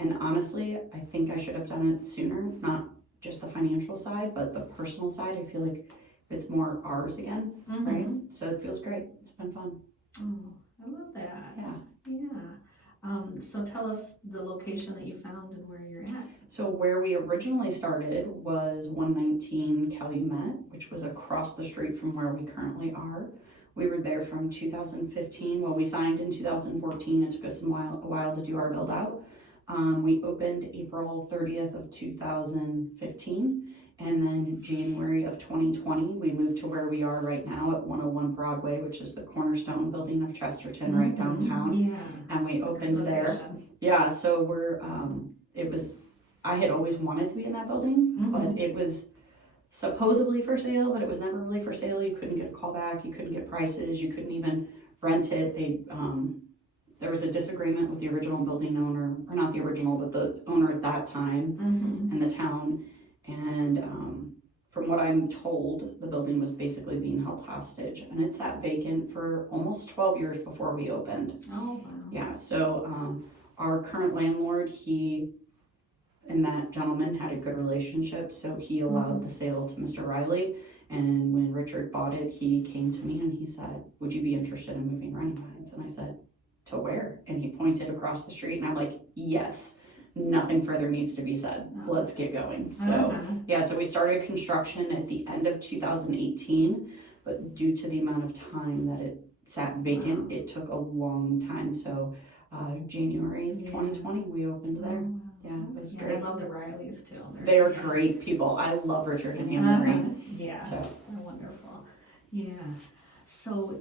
And honestly, I think I should have done it sooner, not just the financial side, but the personal side. I feel like it's more ours again, right? So it feels great. It's been fun. Oh, I love that. Yeah. So tell us the location that you found and where you're at. So where we originally started was 119 Calumet, which was across the street from where we currently are. We were there from 2015. Well, we signed in 2014. It took us a while to do our build out. We opened April 30th of 2015, and then January of 2020, we moved to where we are right now at 101 Broadway, which is the cornerstone building of Chesterton right downtown. Yeah. And we opened there. Yeah, so we're, I had always wanted to be in that building, but it was supposedly for sale, but it was never really for sale. You couldn't get a call back, you couldn't get prices, you couldn't even rent it. There was a disagreement with the original building owner, or not the original, but the owner at that time in the town. And from what I'm told, the building was basically being held hostage, and it sat vacant for almost 12 years before we opened. Oh, wow. Yeah, so our current landlord, he and that gentleman had a good relationship, so he allowed the sale to Mr. Riley. And when Richard bought it, he came to me and he said, "Would you be interested in moving Running Vines?" And I said, "To where?" And he pointed across the street, and I'm like, "Yes, nothing further needs to be said. Let's get going." So yeah, so we started construction at the end of 2018, but due to the amount of time that it sat vacant, it took a long time. So January of 2020, we opened there. Yeah, it was great. I love the Rileys too. They are great people. I love Richard and Anne Marie. Yeah, So they're wonderful. Yeah. So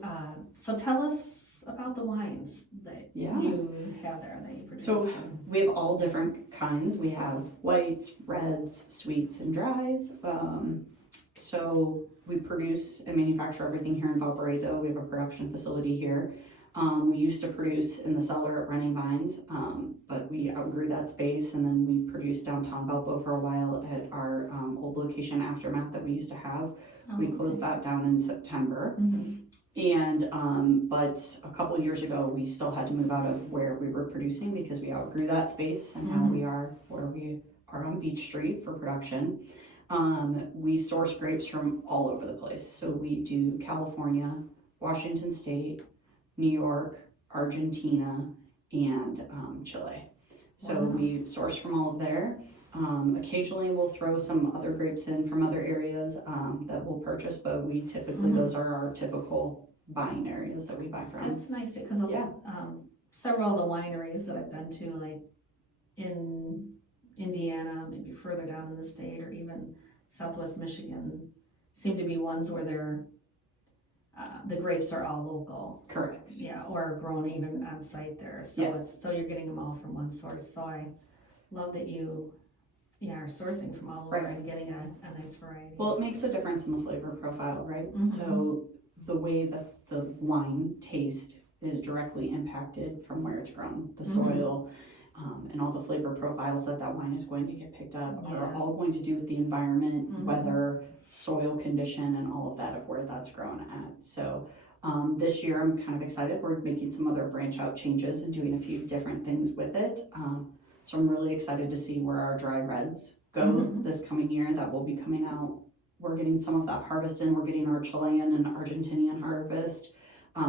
tell us about the wines that you have there that you produce. So we have all different kinds. We have whites, reds, sweets, and dries. So we produce and manufacture everything here in Valparaiso. We have a production facility here. We used to produce in the cellar at Running Vines, but we outgrew that space, and then we produced downtown Valpo for a while at our old location Aftermath that we used to have. We closed that down in September. And but a couple years ago we still had to move out of where we were producing because we outgrew that space, and now we are where we are on Beach Street for production. We source grapes from all over the place. So we do California, Washington State, New York, Argentina, and Chile. So we source from all of there. Occasionally we'll throw some other grapes in from other areas that we'll purchase, but we typically, those are our typical buying areas that we buy from. That's nice too, because several of the wineries that I've been to, like in Indiana, maybe further down in the state, or even Southwest Michigan, seem to be ones where they're the grapes are all local. Correct. Yeah, or grown even on site there. So so you're getting them all from one source. So I love that you are sourcing from all over and getting a nice variety. Well, it makes a difference in the flavor profile, right? So the way that the wine tastes is directly impacted from where it's grown, the soil, and all the flavor profiles that wine is going to get picked up are all going to do with the environment, weather, soil condition, and all of that of where that's grown at. So this year I'm kind of excited. We're making some other branch out changes and doing a few different things with it. So I'm really excited to see where our dry reds go this coming year. That will be coming out. We're getting some of that harvest in. We're getting our Chilean and Argentinian harvest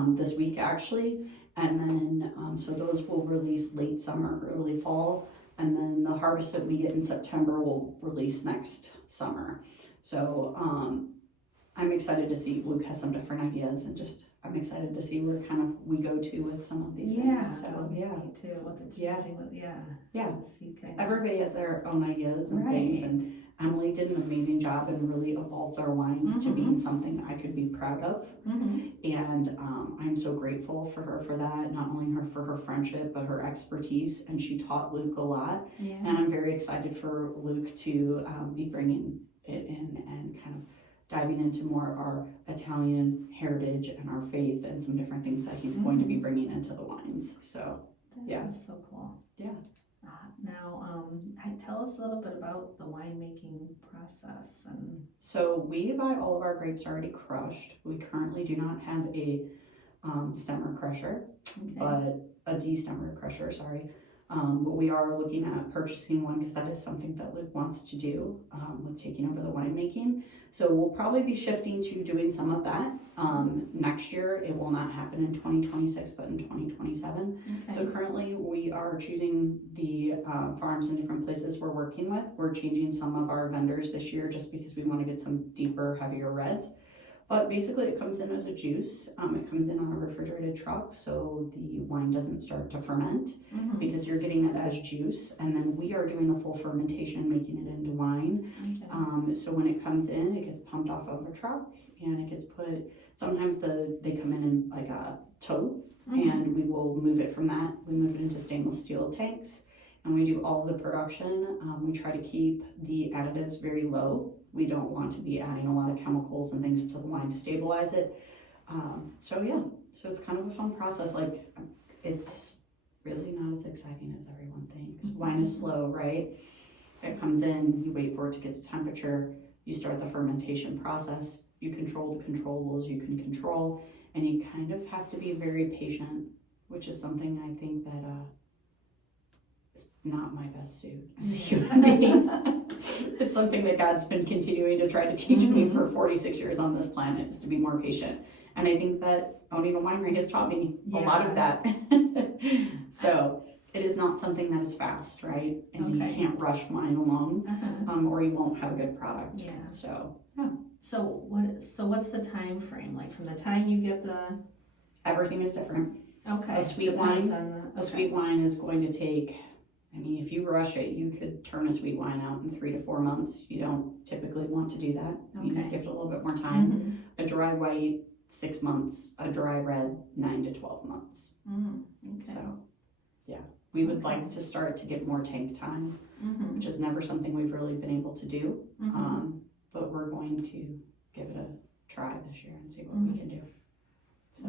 this week actually. And then, so those will release late summer, early fall. And then the harvest that we get in September will release next summer. So I'm excited to see. Luke has some different ideas and just I'm excited to see where kind of we go to with some of these Yeah, things. So me yeah, too, with the Yeah. changing, with, yeah. See kind of. everybody has their own ideas and things, Right. and Emily did an amazing job and really evolved our wines to being something I could be proud of. And I'm so grateful for her for that, not only her for her friendship, but her expertise, and she taught Luke a lot. Yeah. And I'm very excited for Luke to be bringing it in and kind of diving into more of our Italian heritage and our faith and some different things that he's going to be bringing into the wines. So yeah. That's so cool. Yeah. Now, tell us a little bit about the winemaking process. And So we buy all of our grapes already crushed. We currently do not have a stemmer crusher, but a de-stemmer crusher, sorry. But we are looking at purchasing one because that is something that Luke wants to do with taking over the winemaking. So we'll probably be shifting to doing some of that next year. It will not happen in 2026, but in 2027. So currently we are choosing the farms and different places we're working with. We're changing some of our vendors this year just because we want to get some deeper, heavier reds. But basically it comes in as a juice. It comes in on a refrigerated truck, so the wine doesn't start to ferment because you're getting it as juice. And then we are doing the full fermentation, making it into wine. So when it comes in, it gets pumped off of a truck and it gets put, sometimes they come in like a tote and we will move it from that. We move it into stainless steel tanks and we do all of the production. We try to keep the additives very low. We don't want to be adding a lot of chemicals and things to the wine to stabilize it. So it's kind of a fun process. Like, it's really not as exciting as everyone thinks. Wine is slow, right? It comes in, you wait for it to get to temperature, you start the fermentation process, you control the controllables you can control, and you kind of have to be very patient, which is something I think that is not my best suit as a human being. It's something that God's been continuing to try to teach me for 46 years on this planet, is to be more patient. And I think that owning a winery has taught me a lot of that. So it is not something that is fast, right? And you can't rush wine along, or you won't have a good product. So what's the time frame? Like from the time you get the... Everything is different. A sweet wine is going to take, I mean, if you rush it, you could turn a sweet wine out in 3 to 4 months. You don't typically want to do that. You need to give it a little bit more time. A dry white, 6 months. A dry red, 9 to 12 months. So, yeah. We would like to start to get more tank time, which is never something we've really been able to do. But we're going to give it a try this year and see what we can do. So,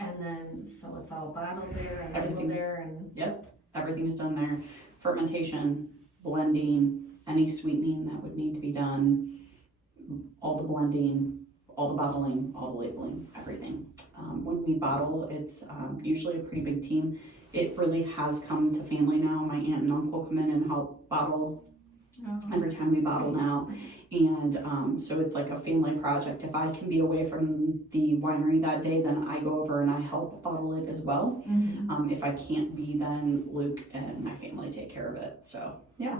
and then, so it's all bottled there and labeled there and... Yep, everything is done there. Fermentation, blending, any sweetening that would need to be done, all the blending, all the bottling, all the labeling, everything. When we bottle, it's usually a pretty big team. It really has come to family now. My aunt and uncle come in and help bottle every time we bottle now. And so it's like a family project. If I can be away from the winery that day, then I go over and I help bottle it as well. If I can't be, then Luke and my family take care of it. So, yeah.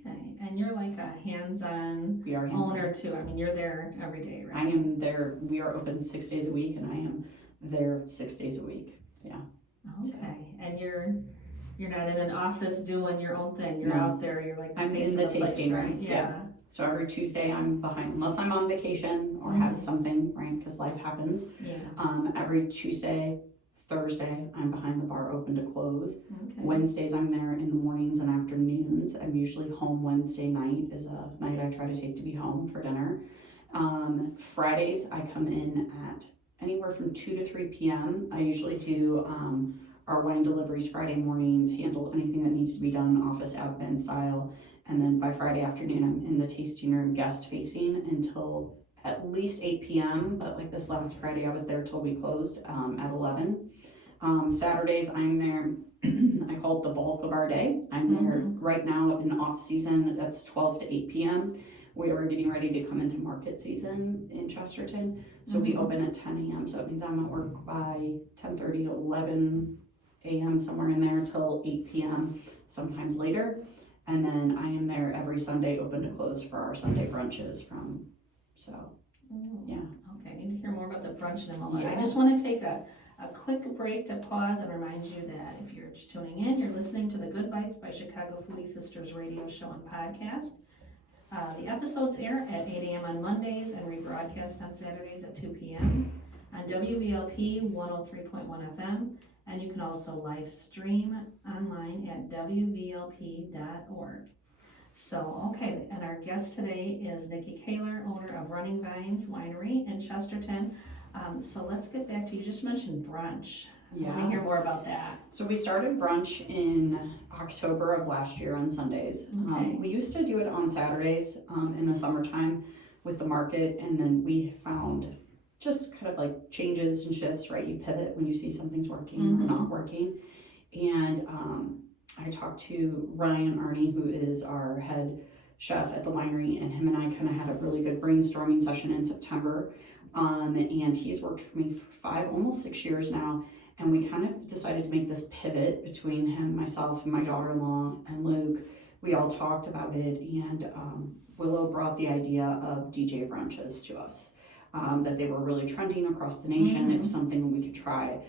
Okay, and you're like a hands-on owner too. I mean, you're there every day, right? I am there. We are open 6 days a week, and I am there 6 days a week. Yeah. Okay, and you're not in an office doing your own thing. You're out there. You're like I'm in the tasting room. Yeah. So every Tuesday I'm behind, unless I'm on vacation or have something, right? Because life happens. Every Tuesday, Thursday, I'm behind the bar, open to close. Wednesdays I'm there in the mornings and afternoons. I'm usually home Wednesday night is a night I try to take to be home for dinner. Fridays I come in at anywhere from 2 to 3 p.m. I usually do our wine deliveries Friday mornings, handle anything that needs to be done office admin style. And then by Friday afternoon, I'm in the tasting room guest facing until at least 8 p.m. But like this last Friday, I was there till we closed at 11. Saturdays, I'm there, I call it the bulk of our day. I'm there right now in off season, that's 12 to 8 p.m. We are getting ready to come into market season in Chesterton. So we open at 10 a.m. So it means I'm at work by 10:30, 11 a.m. somewhere in there till 8 p.m. sometimes later. And then I am there every Sunday open to close for our Sunday brunches from So, Ooh, yeah. Okay, I need to hear more about the brunch in a moment. I Yeah. just want to take a quick break to pause and remind you that if you're just tuning in, you're listening to the Good Bites by Chicago Foodie Sisters radio show and podcast. The episodes air at 8 a.m. on Mondays and rebroadcast on Saturdays at 2 p.m. on WVLP 103.1 FM, and you can also live stream online at WVLP.org. So, okay, and our guest today is Nicki Caylor, owner of Running Vines Winery in Chesterton. So let's get back to, you just mentioned brunch. I want to hear more about that. So we started brunch in October of last year on Sundays. Okay. We used to do it on Saturdays in the summertime with the market, and then we found just kind of like changes and shifts, right? You pivot when you see something's working or not working. And I talked to Ryan Arney, who is our head chef at the winery, and him and I kind of had a really good brainstorming session in September. And he's worked for me for almost 6 years now. And we kind of decided to make this pivot between him, myself, and my daughter-in-law, and Luke. We all talked about it, and Willow brought the idea of DJ brunches to us, that they were really trending across the nation. It was something we could try.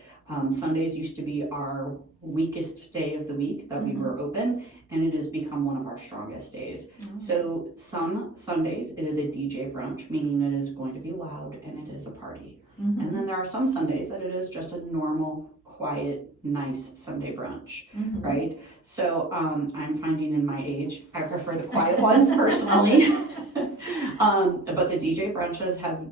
Sundays used to be our weakest day of the week that we were open, and it has become one of our strongest days. So some Sundays it is a DJ brunch, meaning it is going to be loud and it is a party. And then there are some Sundays that it is just a normal, quiet, nice Sunday brunch, right? So I'm finding in my age, I prefer the quiet ones personally. But the DJ brunches have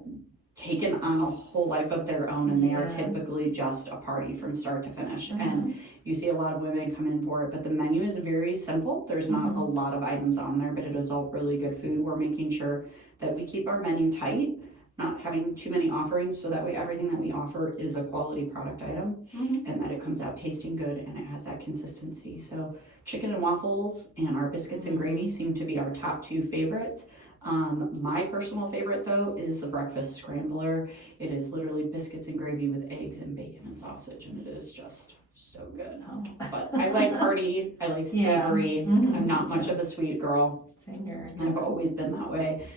taken on a whole life of their own, and they are typically just a party from start to finish. And you see a lot of women come in for it, but the menu is very simple. There's not a lot of items on there, but it is all really good food. We're making sure that we keep our menu tight, not having too many offerings, so that way everything that we offer is a quality product item, and that it comes out tasting good and it has that consistency. So chicken and waffles and our biscuits and gravy seem to be our top two favorites. My personal favorite though is the breakfast scrambler. It is literally biscuits and gravy with eggs and bacon and sausage, and it is just so good. But I like hearty, I like savory. I'm not much of a sweet girl. Same here. And I've always been that way.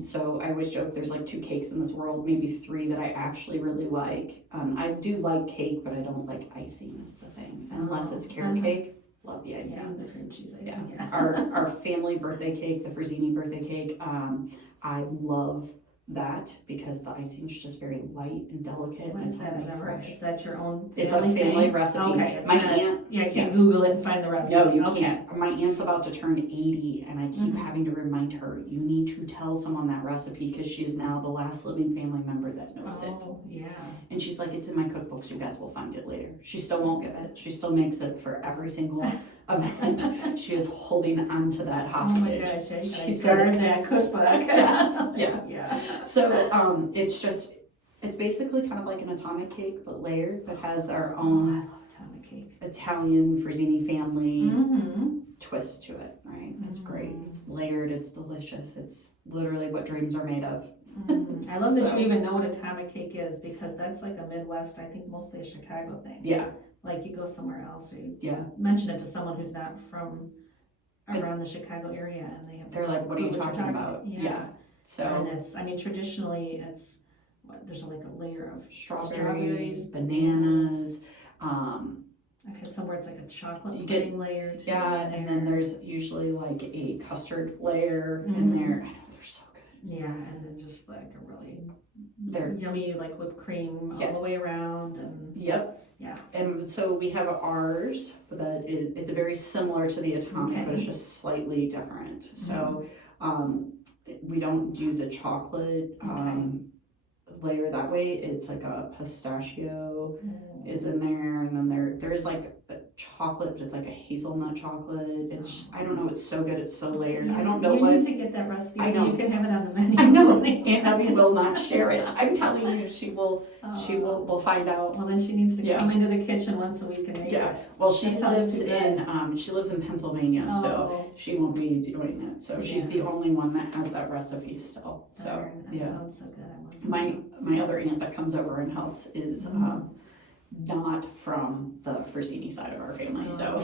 So I always joke there's like 2 cakes in this world, maybe 3 that I actually really like. I do like cake, but I don't like icing is the thing. Unless it's carrot cake, love the icing. Yeah, the cream cheese icing. Yeah. Our family birthday cake, the Frazzini birthday cake, I love that because the icing is just very light and delicate. What is that? Is that your own family It's a family thing? recipe. Okay, it's my not, aunt, I can't Google it and find the recipe. no, you okay. can't. My aunt's about to turn 80, and I keep having to remind her, you need to tell someone that recipe because she is now the last living family member that knows it. Yeah. And she's like, it's in my cookbooks, you guys will find it later. She still won't give it. She still makes it for every single event. She is holding on to that hostage. Oh my gosh, She says guard that cookbook. Yes, yeah. Yeah. So it's basically kind of like an atomic cake, but layered, but has our I own love atomic cake. Italian Frazzini family twist to it, right? It's great. It's layered, it's delicious. It's literally what dreams are made of. I love that you even know what atomic cake is, because that's like a Midwest, I think mostly a Chicago thing. Yeah. Like you go somewhere else or you Yeah. mention it to someone who's not from around the Chicago area, and They're like, what are you talking about? Yeah. So And it's, I mean, traditionally it's, there's like a layer of strawberries, bananas, I've had somewhere it's like a chocolate you pudding layer too. yeah, and then there's usually like a custard layer in there. I know, they're so good. Yeah, and then just like a really They're yummy like whipped cream all the way around, and yeah. And so we have ours that is, it's very similar to the atomic, but it's just slightly different. So we don't do the chocolate layer that way. It's like a pistachio is in there, and then there's like a chocolate, but it's like a hazelnut chocolate. It's just, I don't know, it's so good, it's so layered. I don't know you what need to get that recipe I so know. you can have it on the menu. I know. Aunt Debbie will not share it. I'm telling you, she will we'll find out. Well, then she needs to come into the kitchen once a week and make it. Well, she That sounds lives in Pennsylvania, so Oh. she won't be doing it. So she's the only one that has that recipe still. So That sounds so good. I want my other aunt that comes over and helps is not from the Frazzini side of our family. So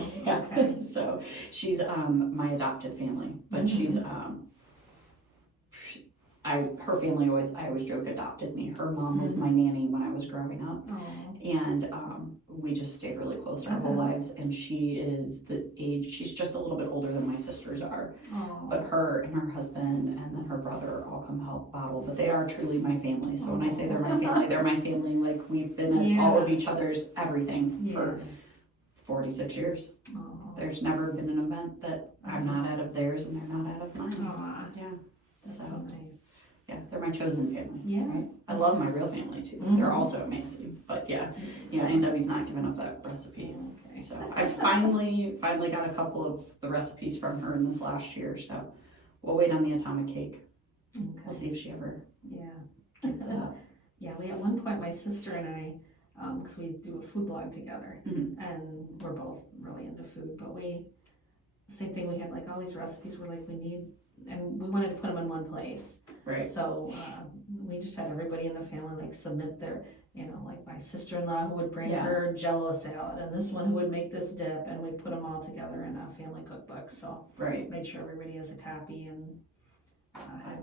so she's my adopted family, but she's her family I always joke, adopted me. Her mom was my nanny when I was growing up. Oh. And we just stayed really close our whole lives. And she is she's just a little bit older than my sisters are. Oh. But her and her husband and then her brother all come help bottle. But they are truly my family. So when I say they're my family, they're my family. Like, we've been at all of each other's everything for 46 years. Oh. There's never been an event that I'm not out of theirs and they're not out of mine. Aw. Yeah. That's so nice. Yeah, they're my chosen family. Yeah. Right? I love my real family too. They're also amazing. But yeah, Aunt not giving up that recipe. Okay. So I finally got a couple of the recipes from her in this last year. So we'll wait on the atomic cake. Okay. We'll see if she ever gives it up. Yeah, we at one point, my sister and I, because we do a food blog together, and we're both really into food, but same thing, we had like all these recipes, we're like, we need, and we wanted to put them in one place. Right. So we just had everybody in the family like submit their, like my sister-in-law who would bring her Jell-O salad, and this one who would make this dip, and we put them all together in a family cookbook. So made sure everybody has a copy, and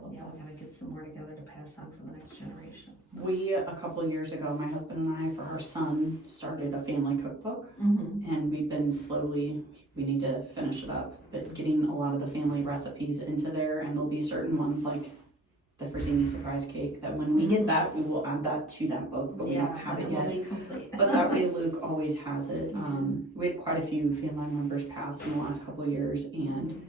we gotta get some more together to pass on for the next generation. We, a couple of years ago, my husband and I, for our son, started a family cookbook, and we've been we need to finish it up, but getting a lot of the family recipes into there, and there'll be certain ones like the Frazzini surprise cake that when we get that, we will add that to that book, but we don't have it yet. But that way Luke always has it. We had quite a few family members pass in the last couple of years, and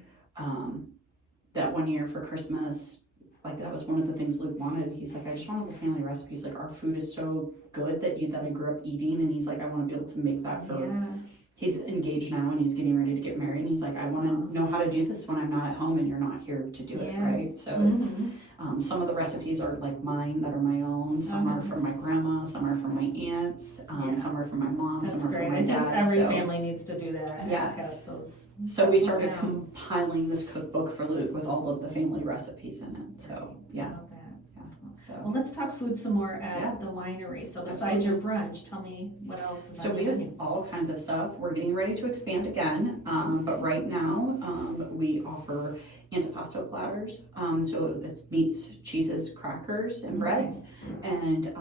that one year for Christmas, like that was one of the things Luke wanted. He's like, I just want all the family recipes. Like, our food is so good that I grew up eating, and he's like, I want to be able to make that for. He's engaged now and he's getting ready to get married, and he's like, I want to know how to do this when I'm not at home and you're not here to do it, right? So it's some of the recipes are like mine that are my own. Some are from my grandma, some are from my aunts, some are from my mom, some are from my dad. Every family needs to do that. Pass those. So we started compiling this cookbook for Luke with all of the family recipes in it. So So. Well, let's talk food some more at the winery. So besides your brunch, tell me what else is So we have all kinds of stuff. We're getting ready to expand again, but right now we offer antipasto platters. So it's meats, cheeses, crackers, and breads. And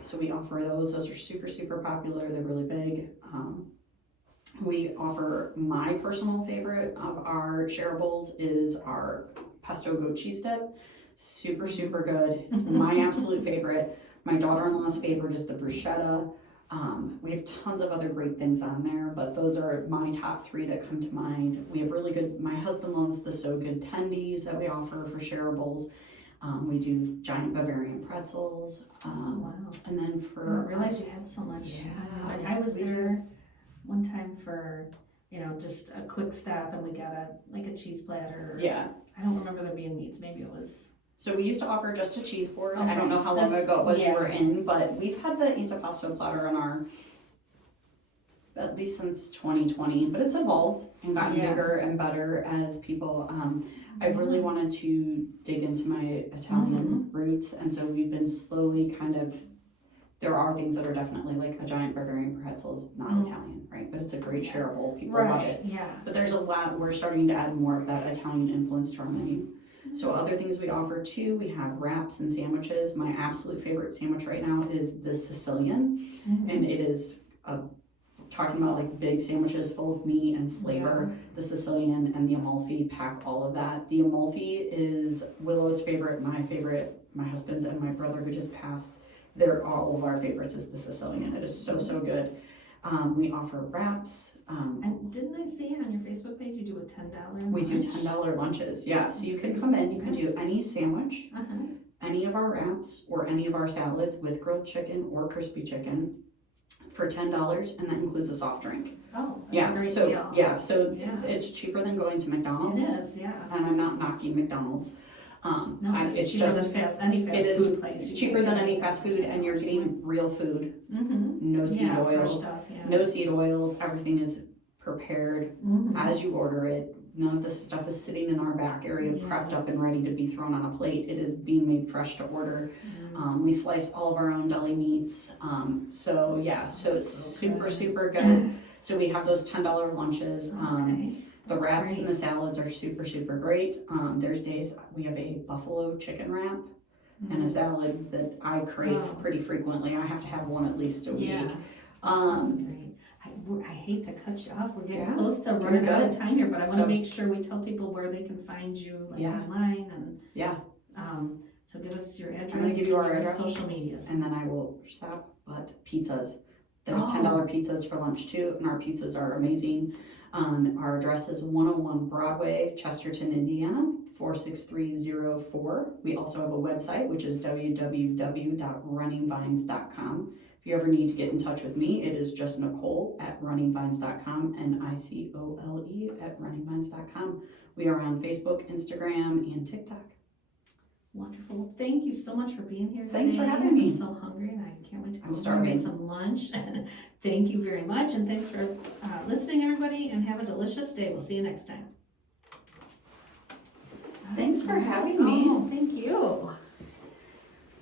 so we offer those. Those are super, super popular. They're really big. We offer my personal favorite of our shareables is our pesto goat cheese dip. Super, super good. It's my absolute favorite. My daughter-in-law's favorite is the bruschetta. We have tons of other great things on there, but those are my top three that come to mind. We have really good, my husband loves the So Good tendies that we offer for shareables. We do giant Bavarian pretzels. Wow. And then I didn't realize you had so much. I was there one time for, just a quick stop, and we got a cheese platter. I don't remember there being meats. Maybe it was. So we used to offer just a cheese board. I don't know how long ago it was you were in, but we've had the antipasto platter on our, at least since 2020, but it's evolved and gotten bigger and better as people, I've really wanted to dig into my Italian roots, and so we've been slowly there are things that are definitely like a giant Bavarian pretzel is not Italian, right? But it's a great shareable. People love it. But there's a lot, we're starting to add more of that Italian influence to our menu. So other things we offer too, we have wraps and sandwiches. My absolute favorite sandwich right now is the Sicilian, and it is talking about like big sandwiches full of meat and flavor. The Sicilian and the Amalfi pack all of that. The Amalfi is Willow's favorite, my husband's, and my brother who just passed. They're all of our favorites is the Sicilian. It is so, so good. We offer wraps. And didn't I see on your Facebook page you do a $10 lunch? We do $10 lunches, so you can come in, you can do any sandwich, any of our wraps, or any of our salads with grilled chicken or crispy chicken for $10, and that includes a soft drink. Oh, that's a great deal. So it's cheaper than going to McDonald's. It is, and I'm not knocking McDonald's. It's cheaper than any fast food place. Cheaper than any fast food, and you're getting real food. No seed oil, fresh stuff, no seed oils. Everything is prepared as you order it. None of this stuff is sitting in our back area prepped up and ready to be thrown on a plate. It is being made fresh to order. We slice all of our own deli meats. So it's super, super good. So we have those $10 lunches. The wraps and the salads are super, super great. There's days we have a buffalo chicken wrap and a salad that I crave pretty frequently. I have to have one at least a week. Yeah, sounds great. I hate to cut you off. We're getting close to running out of time here, but I want to make sure we tell people where they can find you, like online and so give us your address. I'm gonna give you our address, social medias, and then I will stop. But pizzas, there's $10 pizzas for lunch too, and our pizzas are amazing. Our address is 101 Broadway, Chesterton, Indiana 46304. We also have a website, which is www.runningvines.com. If you ever need to get in touch with me, it is just Nicole at runningvines.com, NICOLE at runningvines.com. We are on Facebook, Instagram, and TikTok. Wonderful. Thank you so much for being here today. Thanks for having me. I'm so hungry and I can't wait to go starving. get some lunch. Thank you very much, and thanks for listening, everybody, and have a delicious day. We'll see you next time. Thanks for having me. Oh, thank you.